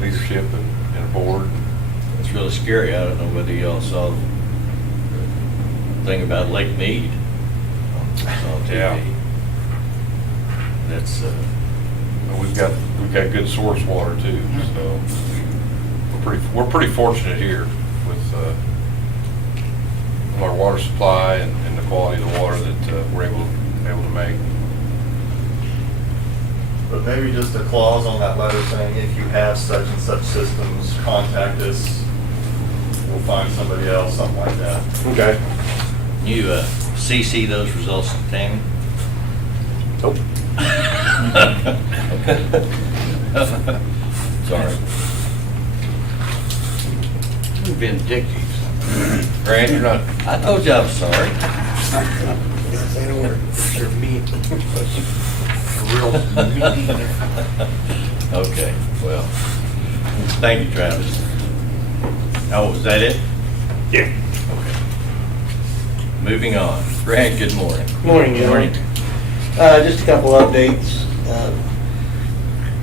leadership and a board. It's really scary. I don't know whether y'all saw the thing about Lake Mead on TV. Yeah. That's, And we've got good source water too, so we're pretty fortunate here with our water supply and the quality of the water that we're able to make. But maybe just a clause on that letter saying, if you have such and such systems, contact us. We'll find somebody else, something like that. Okay. you CC those results to Tammy? Nope. Sorry. Vindictive. Grant, you're not, I told you I'm sorry. They don't work. They're mean. Real mean. Okay, well, thank you, Travis. Oh, was that it? Yeah. Okay. Moving on. Grant, good morning. Morning, gentlemen. Just a couple updates.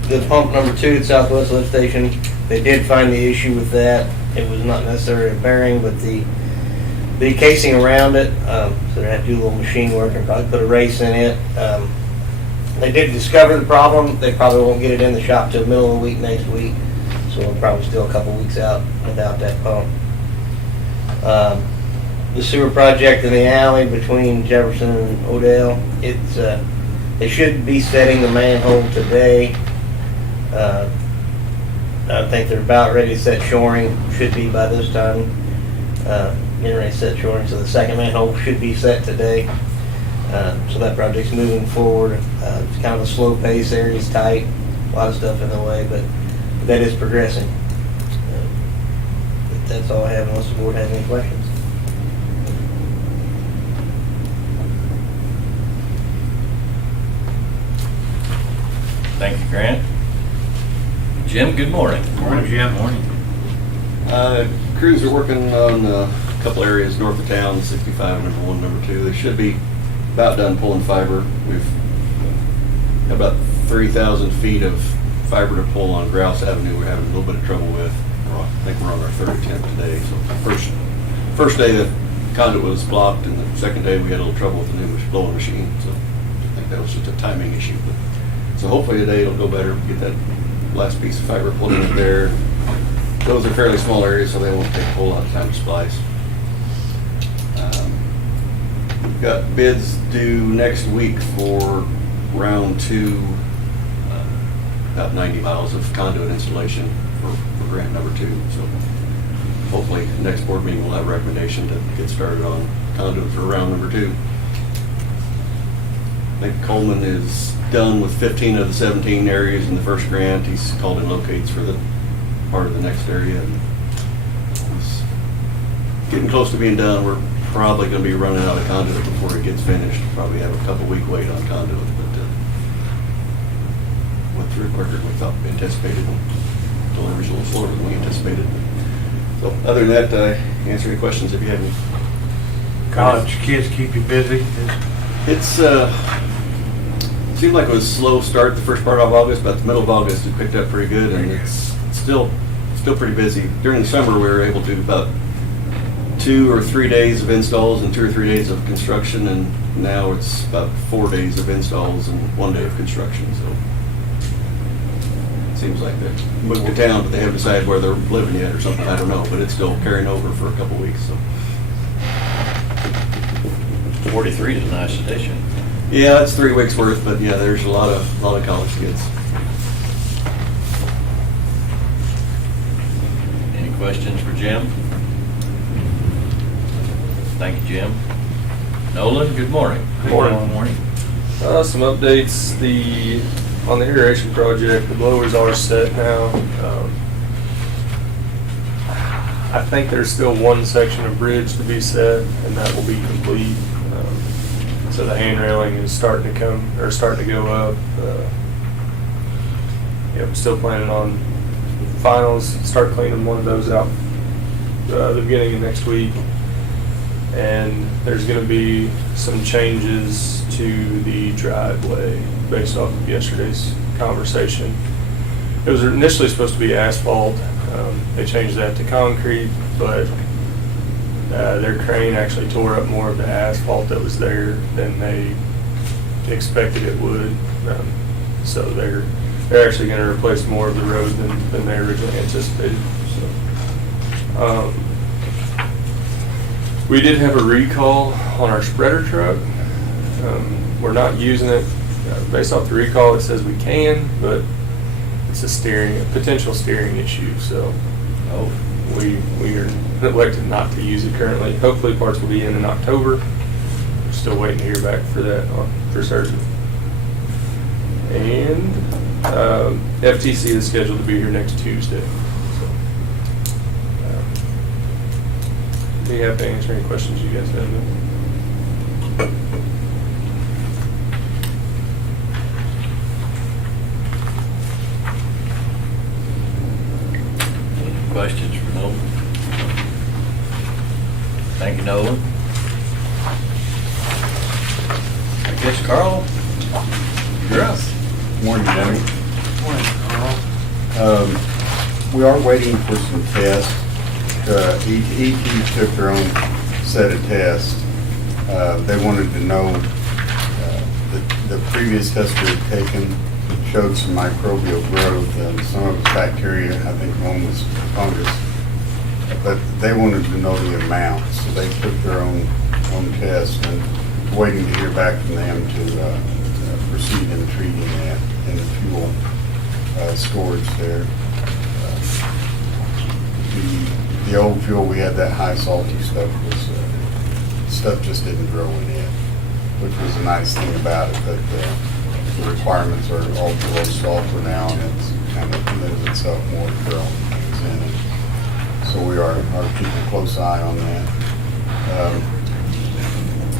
The pump number 2 at Southwest Lift Station, they did find the issue with that. It was not necessarily a bearing, but the casing around it, so they had to do a little machine work and probably put a race in it. They did discover the problem. They probably won't get it in the shop till the middle of the week next week, so we're probably still a couple weeks out without that pump. The sewer project in the alley between Jefferson and Odell, they should be setting the manhole today. I think they're about ready to set shoring, should be by this time. Getting ready to set shoring, so the second manhole should be set today. So that project's moving forward. It's kind of a slow pace, area's tight, a lot of stuff in the way, but that is progressing. But that's all I have unless the board has any questions. Thank you, Grant. Jim, good morning. Morning, Jim. Morning. Crews are working on a couple areas north of town, 65, number 1, number 2. They should be about done pulling fiber. We've got about 3,000 feet of fiber to pull on Grouse Avenue we're having a little bit of trouble with. I think we're on our third attempt today. So first day that conduit was blocked, and the second day we had a little trouble with the new blowing machine, so I think that was just a timing issue. But so hopefully today it'll go better, get that last piece of fiber pulled in there. Those are fairly small areas, so they won't take a whole lot of time to splice. We've got bids due next week for round 2, about 90 miles of conduit installation for grant number 2. So hopefully next board meeting we'll have a recommendation to get started on conduit for round number 2. I think Coleman is done with 15 of the 17 areas in the first grant. He's called in locates for the part of the next area. And he's getting close to being done. We're probably going to be running out of conduit before it gets finished. Probably have a couple week wait on conduit, but went through quicker than we thought anticipated. Delivery's a little slower than we anticipated. So other than that, answer any questions if you have any. College kids keep you busy? It's seemed like it was a slow start the first part of August, but the middle of August it picked up pretty good, and it's still pretty busy. During the summer, we were able to do about 2 or 3 days of installs and 2 or 3 days of construction, and now it's about 4 days of installs and 1 day of construction. So it seems like they moved to town, but they haven't decided where they're living yet or something. I don't know, but it's still carrying over for a couple weeks. So 43 is a nice addition. yeah, it's 3 weeks worth, but yeah, there's a lot of college kids. Any questions for Jim? Thank you, Jim. Nolan, good morning. Morning. Some updates. On the aeration project, the blowers are set now. I think there's still one section of bridge to be set, and that will be complete. So the hand railing is starting to go up. I'm still planning on finals, start cleaning one of those out the beginning of next week. And there's going to be some changes to the driveway based off of yesterday's conversation. It was initially supposed to be asphalt. They changed that to concrete, but their crane actually tore up more of the asphalt that was there than they expected it would. So they're actually going to replace more of the road than they originally anticipated. So, we did have a recall on our spreader truck. We're not using it. Based off the recall, it says we can, but it's a potential steering issue. So we are elected not to use it currently. Hopefully parts will be in October. We're still waiting to hear back for that for certain. And FTC is scheduled to be here next Tuesday. Be happy to answer any questions you guys have. Any questions for Nolan? Thank you, Nolan. I guess Carl, you're up. Morning, Jimmy. Morning, Carl. We are waiting for some tests. ET took their own set of tests. They wanted to know the previous test we had taken showed some microbial growth, and some of it was bacteria. I think one was fungus. But they wanted to know the amount, so they took their own test, and waiting to hear back from them to proceed in treating that in the fuel storage there. The old fuel, we had that high salty stuff, stuff just didn't grow in it, which was a nice thing about it, but the requirements are all below sulfur now, and it's kind of lends itself more to growing things in it. So we are keeping a close eye on that.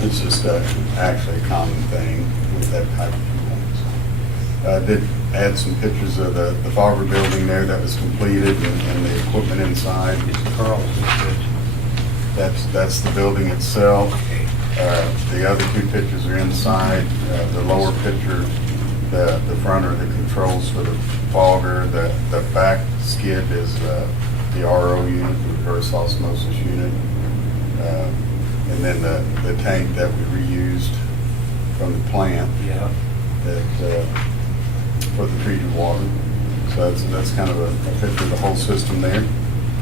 It's just actually a common thing with that type of fuel. So, I did add some pictures of the Fogger building there that was completed and the equipment inside. That's the building itself. The other 2 pictures are inside. The lower picture, the front are the controls for the Fogger. The back skid is the RO unit, the reverse osmosis unit. And then the tank that we reused from the plant Yeah. that, for the treated water. So that's kind of a picture of the whole system there.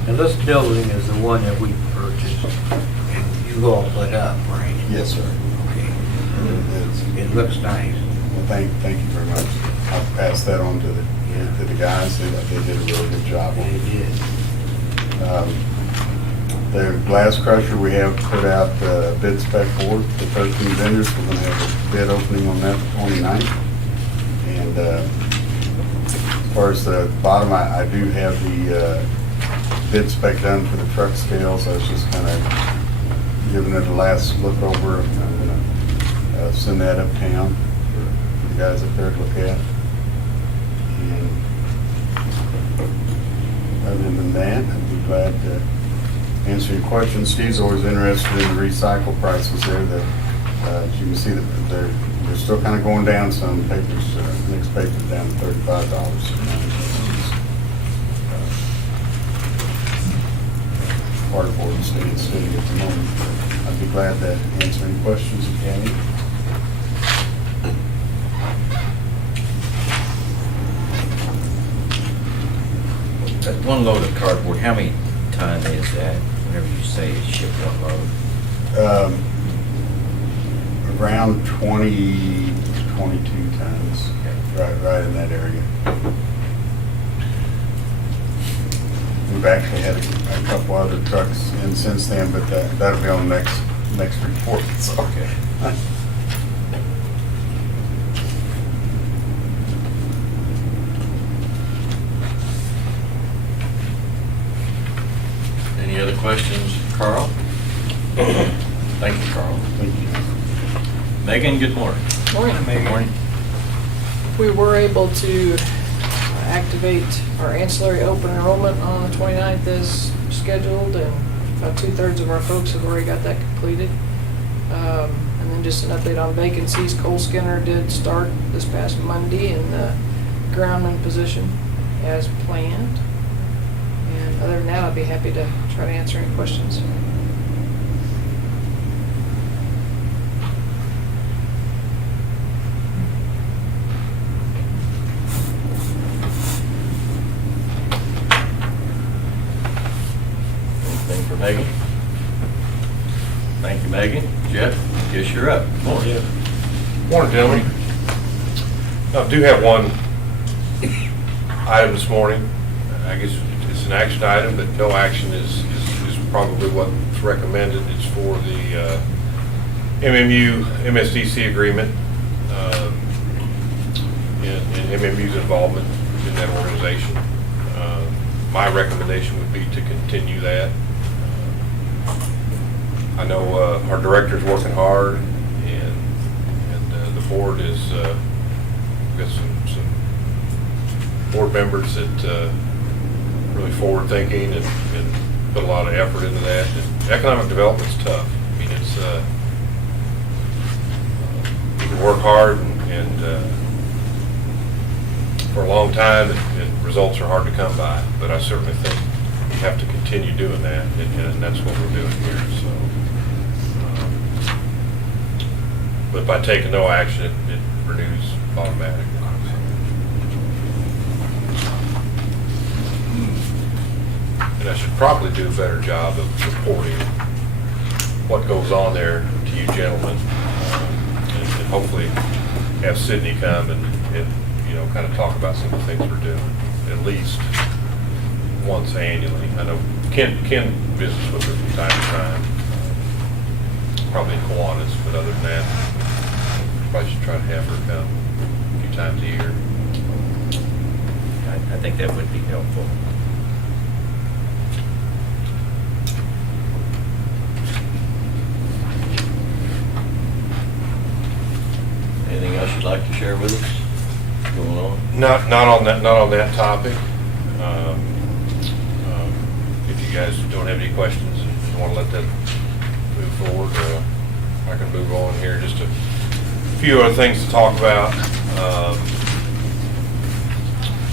And this building is the one that we purchased, and you all put up, right? Yes, sir. Okay. It is. It looks nice. Well, thank you very much. I'll pass that on to the guys. They did a really good job on It it. is. The glass crusher, we have put out bid spec for the 13 vendors. We're gonna have a bid opening on that the 29th. And as far as the bottom, I do have the bid spec done for the truck scales. I was just kind of giving it a last look over. I'm gonna send that uptown for the guys up there to look at. And other than that, I'd be glad to answer your questions. Steve's always interested in the recycle prices there. That as you can see, that they're still kind of going down some. Papers, mixed papers down to $35. Part of what staying steady at the moment. I'd be glad to answer any questions if you have any. That one load of cardboard, how many ton is that? Whenever you say ship one load? Around 20, 22 tons, right in that area. We've actually had a couple other trucks in since then, but that'll be on the next report. So. Okay. Any other questions, Carl? Thank you, Carl. Thank you. Megan, good morning. Morning. Morning. We were able to activate our ancillary open enrollment on the 29th as scheduled, and about 2/3 of our folks have already got that completed. And then just an update on vacancies. Cole Skinner did start this past Monday in the groundman position as planned. And other than that, I'd be happy to try to answer any questions. Anything for Megan? Thank you, Megan. Jeff, guess you're up. Morning. Morning, gentlemen. I do have one item this morning. I guess it's an action item, but no action is probably what's recommended. It's for the MMU MSDC agreement and MMU's involvement in that organization. My recommendation would be to continue that. I know our director's working hard, and the board is got some board members that really forward thinking and put a lot of effort into that. And economic development's tough. I mean, it's you can work hard and for a long time, and results are hard to come by. But I certainly think we have to continue doing that, and that's what we're doing here. So. But by taking no action, it renews automatically. And I should probably do a better job of reporting what goes on there to you gentlemen, and hopefully have Sydney come and kind of talk about some of the things we're doing, at least once annually. I know Ken visits with her from time to time, probably in Kiwanis, but other than that, probably should try to have her come a few times a year. I think that would be helpful. Anything else you'd like to share with us going on? Not on that topic. If you guys don't have any questions and want to let that move forward, I can move on here. Just a few other things to talk about.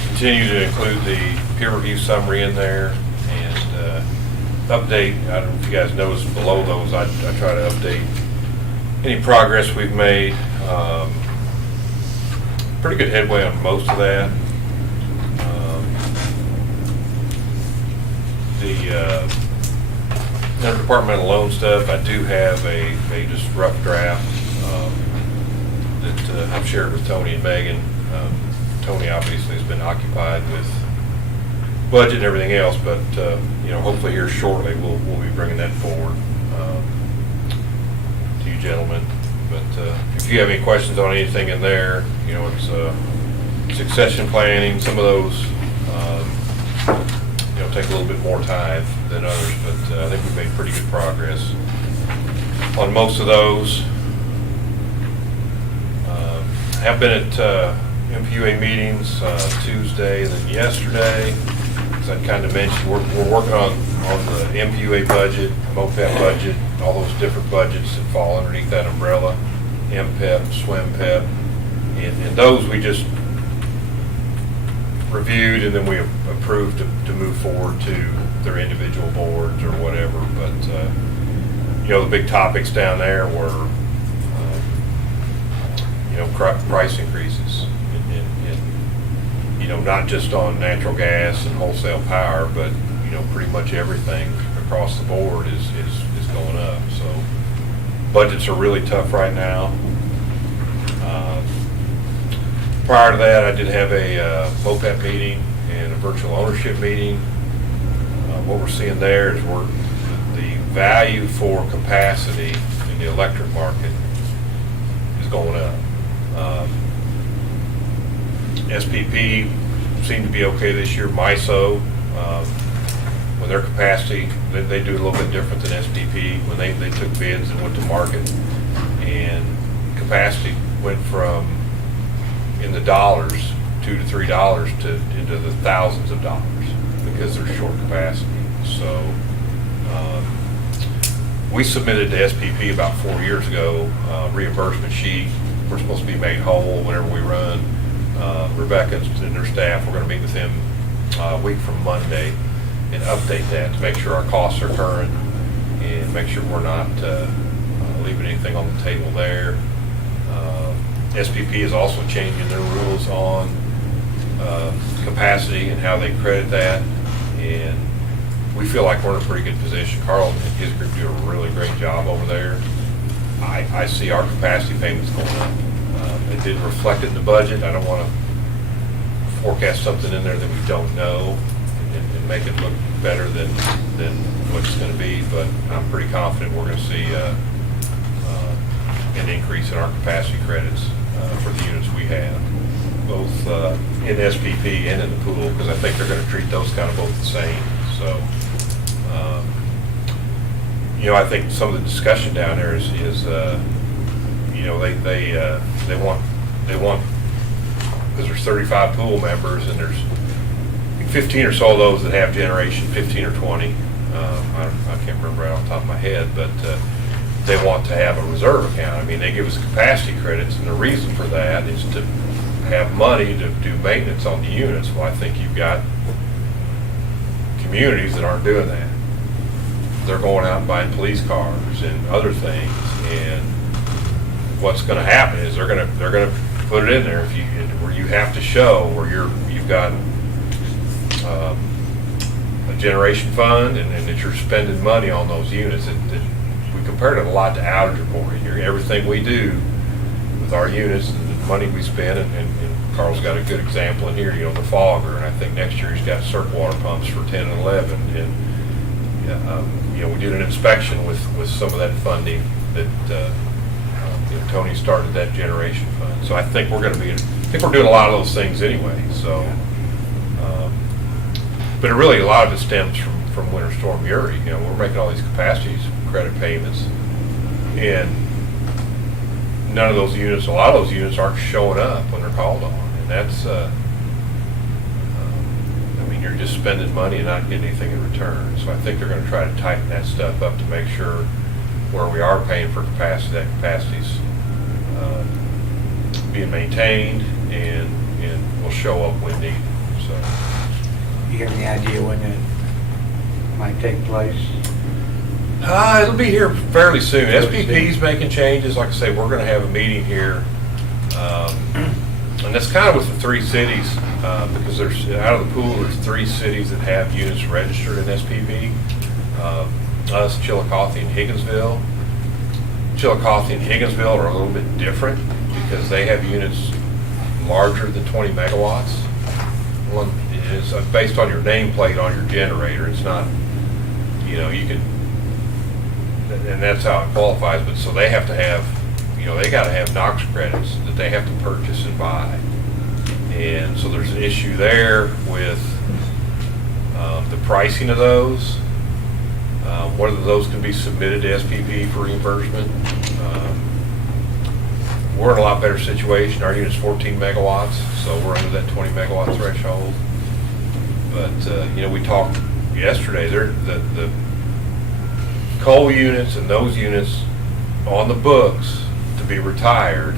Continue to include the peer review summary in there, and update, I don't know if you guys noticed below those, I try to update any progress we've made. Pretty good headway on most of that. The interdepartmental loan stuff, I do have a just rough draft that I've shared with Tony and Megan. Tony obviously has been occupied with budget and everything else, but hopefully here shortly we'll be bringing that forward to you gentlemen. But if you have any questions on anything in there, it's succession planning. Some of those take a little bit more time than others, but I think we've made pretty good progress on most of those. Have been at MPUA meetings Tuesday and then yesterday. As I kind of mentioned, we're working on the MPUA budget, MOPEP budget, all those different budgets that fall underneath that umbrella, MPEP, SWIMPEP, and those we just reviewed and then we approved to move forward to their individual boards or whatever. But the big topics down there were price increases, and not just on natural gas and wholesale power, but pretty much everything across the board is going up. So budgets are really tough right now. Prior to that, I did have a MOPEP meeting and a virtual ownership meeting. What we're seeing there is the value for capacity in the electric market is going up. SPP seemed to be okay this year. MISO, with their capacity, they do a little bit different than SPP. When they took bids and went to market, and capacity went from in the dollars, $2 to $3 to into the thousands of dollars because they're short capacity. So we submitted to SPP about 4 years ago reimbursement sheet. We're supposed to be made whole whenever we run. Rebecca and their staff, we're going to meet with them a week from Monday and update that to make sure our costs are current and make sure we're not leaving anything on the table there. SPP is also changing their rules on capacity and how they credit that, and we feel like we're in a pretty good position. Carl and his group do a really great job over there. I see our capacity payments going up. It didn't reflect it in the budget. I don't want to forecast something in there that we don't know and make it look better than what it's going to be, but I'm pretty confident we're going to see an increase in our capacity credits for the units we have, both in SPP and in the pool, because I think they're going to treat those kind of both the same. So, I think some of the discussion down there is they want because there's 35 pool members and there's 15 or so of those that have generation, 15 or 20. I can't remember right off the top of my head, but they want to have a reserve account. I mean, they give us capacity credits, and the reason for that is to have money to do maintenance on the units. Well, I think you've got communities that aren't doing that. They're going out and buying police cars and other things, and what's going to happen is they're going to put it in there where you have to show where you've got a generation fund and that you're spending money on those units. We compared it a lot to outage reporting. Everything we do with our units and the money we spend, and Carl's got a good example in here, the fogger, and I think next year he's got circ water pumps for 10 and 11, and we did an inspection with some of that funding that Tony started that generation fund. So I think we're doing a lot of those things anyway. So, but really a lot of it stems from Winter Storm Uri. We're making all these capacity credit payments, and a lot of those units aren't showing up when they're called on, and that's you're just spending money and not getting anything in return. So I think they're going to try to tighten that stuff up to make sure where we are paying for capacity, that capacity's being maintained and will show up when needed. So You have any idea when might take place? It'll be here fairly soon. SPP's making changes. Like I say, we're gonna have a meeting here. And that's kind of with the three cities, because there's, out of the pool, there's 3 cities that have units registered in SPP. Us, Chillicothe, and Higginsville. Chillicothe and Higginsville are a little bit different because they have units larger than 20 megawatts. One is based on your nameplate on your generator. It's not, you know, you could, and that's how it qualifies, but so they have to have, you know, they gotta have NOx credits that they have to purchase and buy. And so there's an issue there with the pricing of those, whether those can be submitted to SPP for reimbursement. We're in a lot better situation. Our unit's 14 megawatts, so we're under that 20 megawatt threshold. But, you know, we talked yesterday, the coal units and those units on the books to be retired,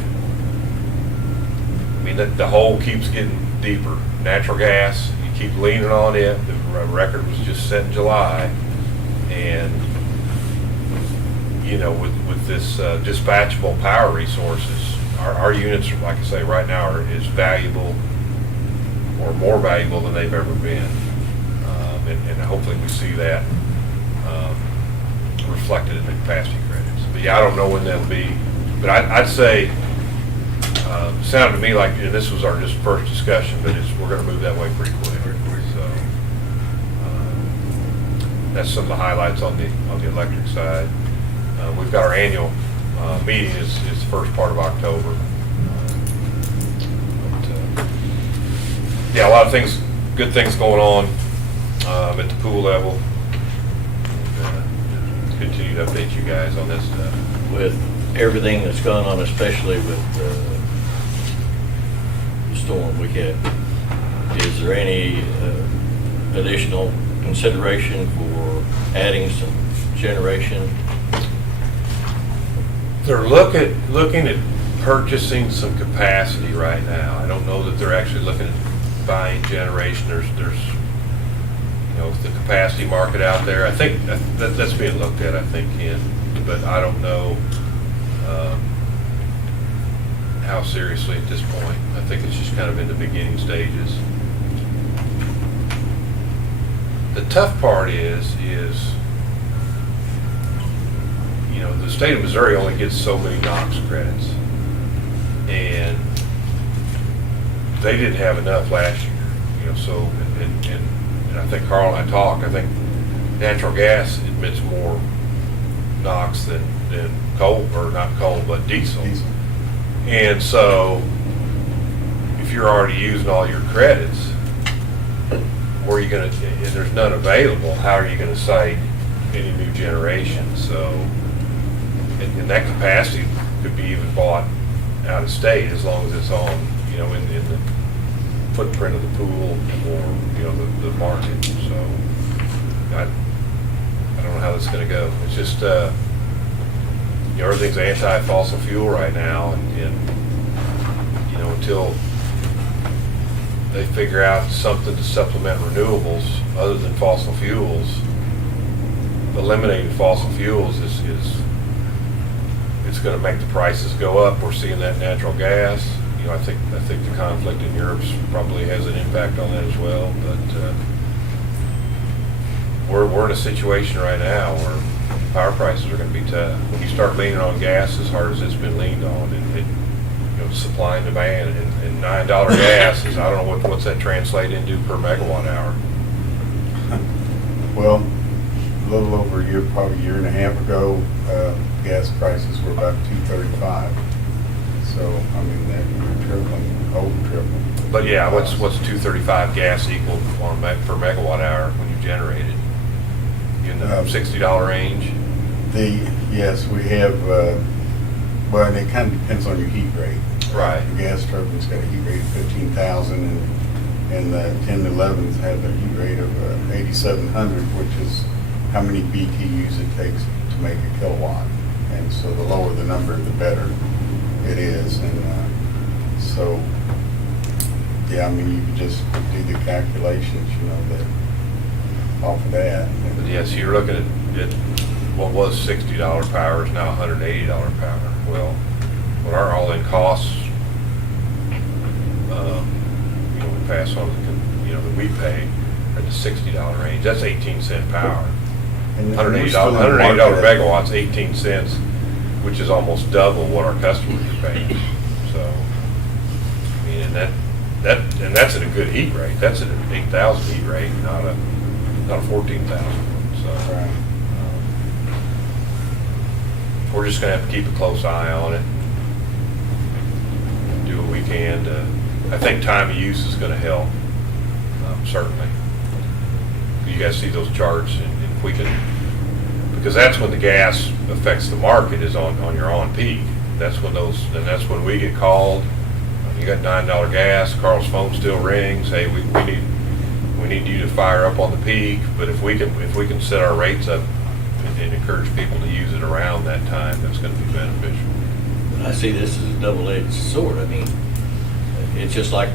I mean, the hole keeps getting deeper. Natural gas, you keep leaning on it. The record was just set in July. And, you know, with this dispatchable power resources, our units, like I say, right now is valuable or more valuable than they've ever been. And hopefully we see that reflected in the capacity credits. But yeah, I don't know when that'll be. But I'd say, sounded to me like, and this was our just first discussion, but we're going to move that way pretty quick. So that's some of the highlights on the electric side. We've got our annual meeting is the first part of October. Yeah, a lot of things, good things going on at the pool level. Continue to update you guys on this stuff. With everything that's gone on, especially with the storm we had, is there any additional consideration for adding some generation? They're looking at purchasing some capacity right now. I don't know that they're actually looking at buying generation. There's you know, the capacity market out there. I think that's being looked at, I think, but I don't know how seriously at this point. I think it's just kind of in the beginning stages. The tough part is you know, the state of Missouri only gets so many NOx credits, and they didn't have enough last year. You know, so and I think Carl and I talked. I think natural gas emits more NOx than coal, or not coal, but diesel. And so, if you're already using all your credits, where are you going to? And there's none available. How are you going to cite any new generation? So, and that capacity could be even bought out of state as long as it's on, you know, in the footprint of the pool or, you know, the market. So I don't know how that's going to go. It's just you know, everything's anti-fossil fuel right now, and you know, until they figure out something to supplement renewables other than fossil fuels, eliminating fossil fuels is it's going to make the prices go up. We're seeing that natural gas. You know, I think the conflict in Europe probably has an impact on that as well. But we're in a situation right now where power prices are going to be tough. When you start leaning on gas as hard as it's been leaned on, and you know, supply and demand, and $9 gas is, I don't know what's that translate into per megawatt hour. Well, a little over a year, probably a year and a half ago, gas prices were about $2.35. So, I mean, they're tripling, over tripling. But yeah, what's 235 gas equal on per megawatt hour when you generate it? In the $60 range? Yes, we have, well, and it kind of depends on your heat rate. Right. The gas turbine's got a heat rate of 15,000, and the 10 and 11s have a heat rate of 8,700, which is how many BTUs it takes to make a kilowatt. And so the lower the number, the better it is. And so, yeah, I mean, you can just do the calculations, you know, that off of that. But yes, you're looking at what was $60 power is now $180 power. Well, what our all-in costs, we pass on, that we pay at the $60 range, that's 18-cent power. And we're $180 still in the market. megawatts, 18 cents, which is almost double what our customers are paying. So, I mean, and that's at a good heat rate. That's at an 8,000 heat rate, not a 14,000. So, Right. we're just gonna have to keep a close eye on it. Do what we can to, I think time of use is gonna help, certainly. You guys see those charts, and if we can, because that's when the gas affects the market, is on your on-peak. That's when we get called. You got $9 gas, Carl's phone still rings, hey, we need you to fire up on the peak. But if we can set our rates up and encourage people to use it around that time, that's gonna be beneficial. I see this as a double-edged sword. I mean, it's just like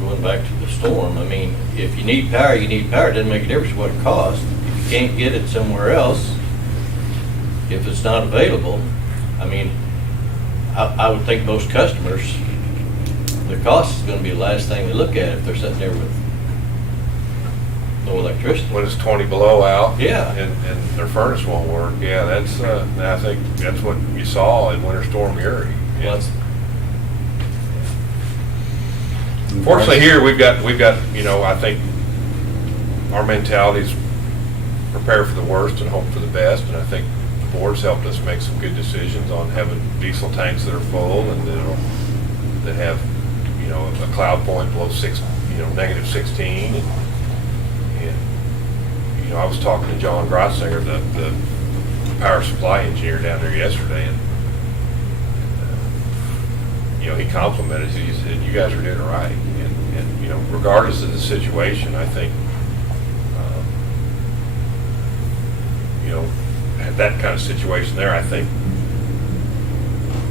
going back to the storm. I mean, if you need power, you need power. It doesn't make a difference what it costs. If you can't get it somewhere else, if it's not available, I mean, I would think most customers, the cost is gonna be the last thing they look at if they're sitting there with no electricity. When it's 20 below out. Yeah. And their furnace won't work, yeah, that's, I think that's what you saw in Winter Storm Uri. Well, that's- Fortunately, here, we've got, I think our mentality is prepare for the worst and hope for the best, and I think the board's helped us make some good decisions on having diesel tanks that are full and that have, a cloud point below negative 16. And I was talking to John Grotzinger, the power supply engineer down there yesterday, and he complimented us. He said, "You guys are doing it right." And regardless of the situation, I think, that kind of situation there, I think,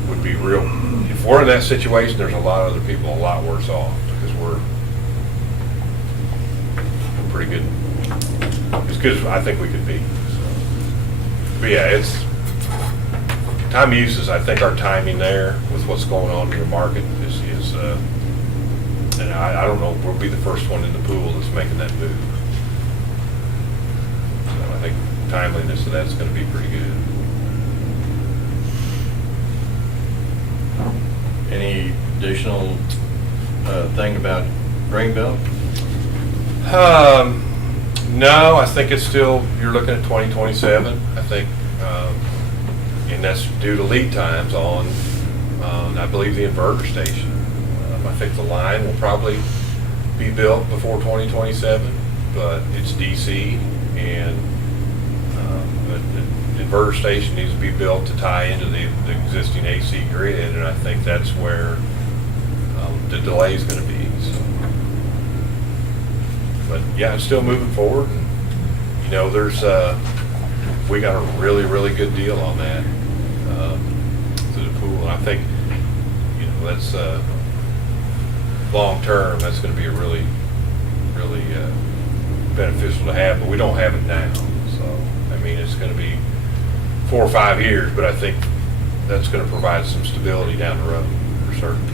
would be real. If we're in that situation, there's a lot of other people a lot worse off because we're pretty good, as good as I think we could be. So, but yeah, it's time uses. I think our timing there with what's going on in the market is and I don't know if we'll be the first one in the pool that's making that move. So I think timeliness of that's going to be pretty good. Any additional thing about Greenbelt? No, I think it's still, you're looking at 2027. I think, and that's due to lead times on, I believe, the inverter station. I think the line will probably be built before 2027, but it's DC, and the inverter station needs to be built to tie into the existing AC grid, and I think that's where the delay is going to be. So, but yeah, it's still moving forward. And, there's we got a really, really good deal on that to the pool, and I think that's long term. That's going to be a really, really beneficial to have, but we don't have it now. So I mean, it's going to be 4 or 5 years, but I think that's going to provide some stability down the road for certain.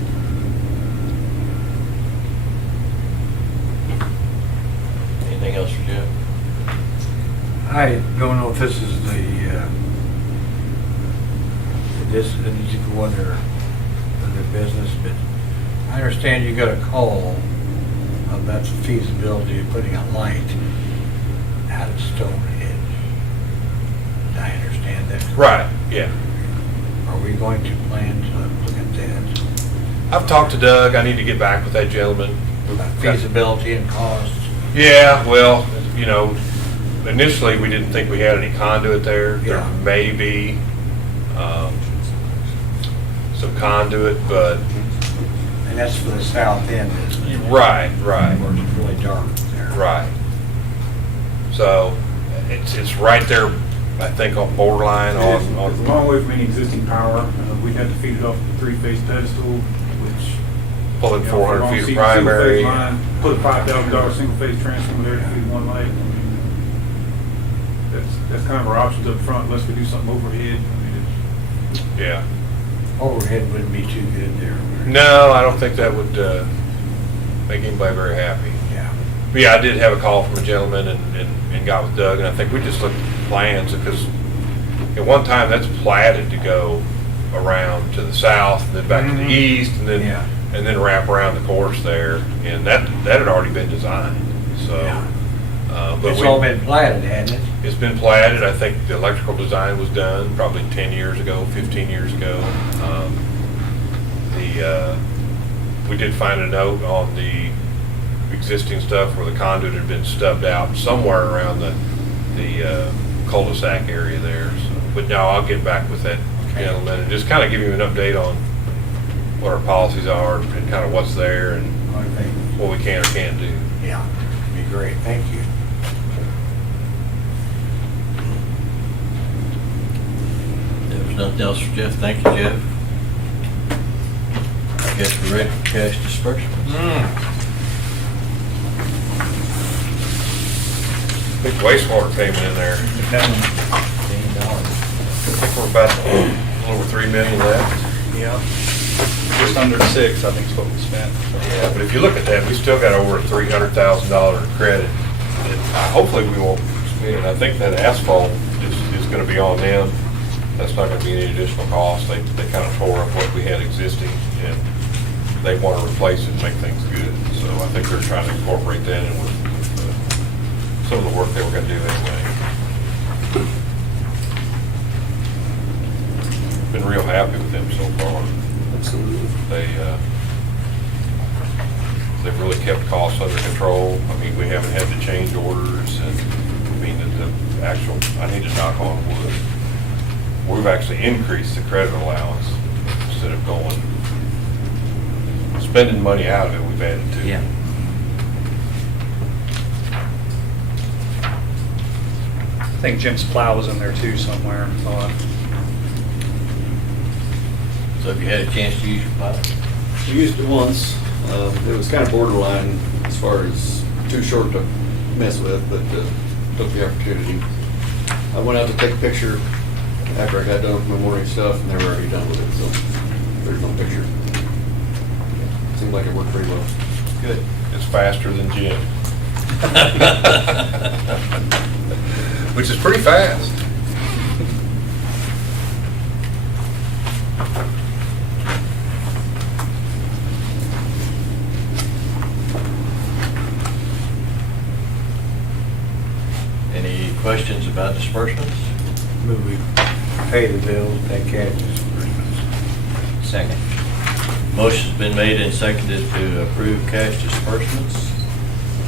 Anything else for Jeff? I don't know if this is this needs to go under business, but I understand you got a call about the feasibility of putting a light out at Stonehenge. I understand that. Right. Yeah. Are we going to plan to look at that? I've talked to Doug. I need to get back with that gentleman. About feasibility and costs? Yeah, well, initially we didn't think we had any conduit there. Yeah. There may be some conduit, but And that's for the south end, isn't it? right. Where it's really dark there. Right. So it's right there, I think, on borderline It's a long on way from any existing power. We'd have to feed it off the 3-phase pedestal, which Pull in You know, 400 if you're feet of gonna see primary. single-phase line, put a $5,000 single-phase transformer there to feed one light. I mean, that's kind of our options up front, unless we do something overhead. I mean, Yeah. Overhead wouldn't be too good there. No, I don't think that would make anybody very happy. Yeah. But yeah, I did have a call from a gentleman and got with Doug, and I think we just looked at the plans, because at one time that's platted to go around to the south, and then back to the east, and then Yeah. and then wrap around the course there, and that had already been designed. So, Yeah. but It's all been platted, hasn't it? it's been platted. I think the electrical design was done probably 10 years ago, 15 years ago. We did find a note on the existing stuff where the conduit had been stubbed out somewhere around the cul-de-sac area there. So, but no, I'll get back with that gentleman and just kind of give you an update on what our policies are and kind of what's there and Okay. what we can or can't do. Yeah, be great, thank you. There was nothing else for Jeff. Thank you, Jeff. I guess we're ready for cash disbursements. Big wastewater payment in there. I think we're about a little over 3 million left. Yeah. Just under 6, I think is what we spent. Yeah, but if you look at that, we still got over $300,000 in credit. And hopefully we won't spend. I think that asphalt is going to be on them. That's not going to be any additional cost. They kind of tore up what we had existing, and they want to replace it and make things good. So I think they're trying to incorporate that in with some of the work they were going to do anyway. Been real happy with them so far. Absolutely. They've really kept costs under control. I mean, we haven't had to change orders, and I mean, the actual, I need to knock on wood. We've actually increased the credit allowance instead of spending money out of it, we've added to it. Yeah. I think Jim's plow was in there too somewhere. So have you had a chance to use your plow? We used it once. It was kind of borderline as far as too short to mess with, but took the opportunity. I went out to take a picture after I got done with my morning stuff, and they were already done with it, so there's no picture. Seemed like it worked pretty well. Good. It's faster than Jim. Which is pretty fast. Any questions about disbursements? Move we pay the bills, take cash disbursements. Second. Motion's been made and seconded to approve cash disbursements.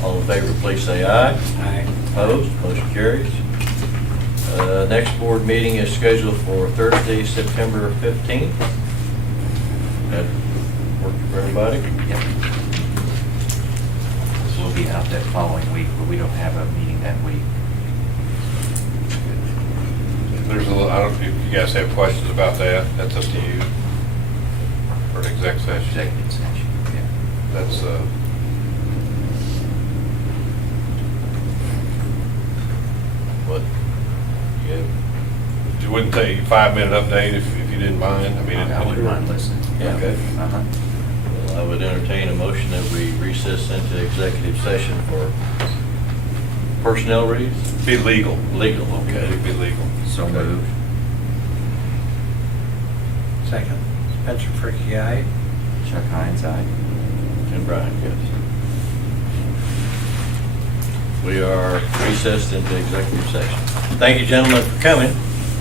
All in favor, please say aye. Aye. Opposed? Motion carries. Next board meeting is scheduled for Thursday, September 15th. That work for everybody? Yep. We'll be out that following week, but we don't have a meeting that week. There's a little, I don't know if you guys have questions about that. That's up to you. For an exec session. Executive session, yeah. That's, What? Yeah. it wouldn't take you a 5-minute update if you didn't mind. I mean, I wouldn't mind listening. Yeah. Okay. Uh-huh. Well, I would entertain a motion that we recess into executive session for personnel reasons? Be legal. Legal, okay. Be legal. So moved. Second. Spencer Fricky, aye. Chuck Hines, aye. And Brian, yes. We are recessed into executive session. Thank you, gentlemen, for coming.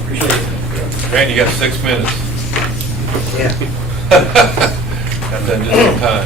Appreciate it. Grant, you got 6 minutes. Yeah. Got that just in time.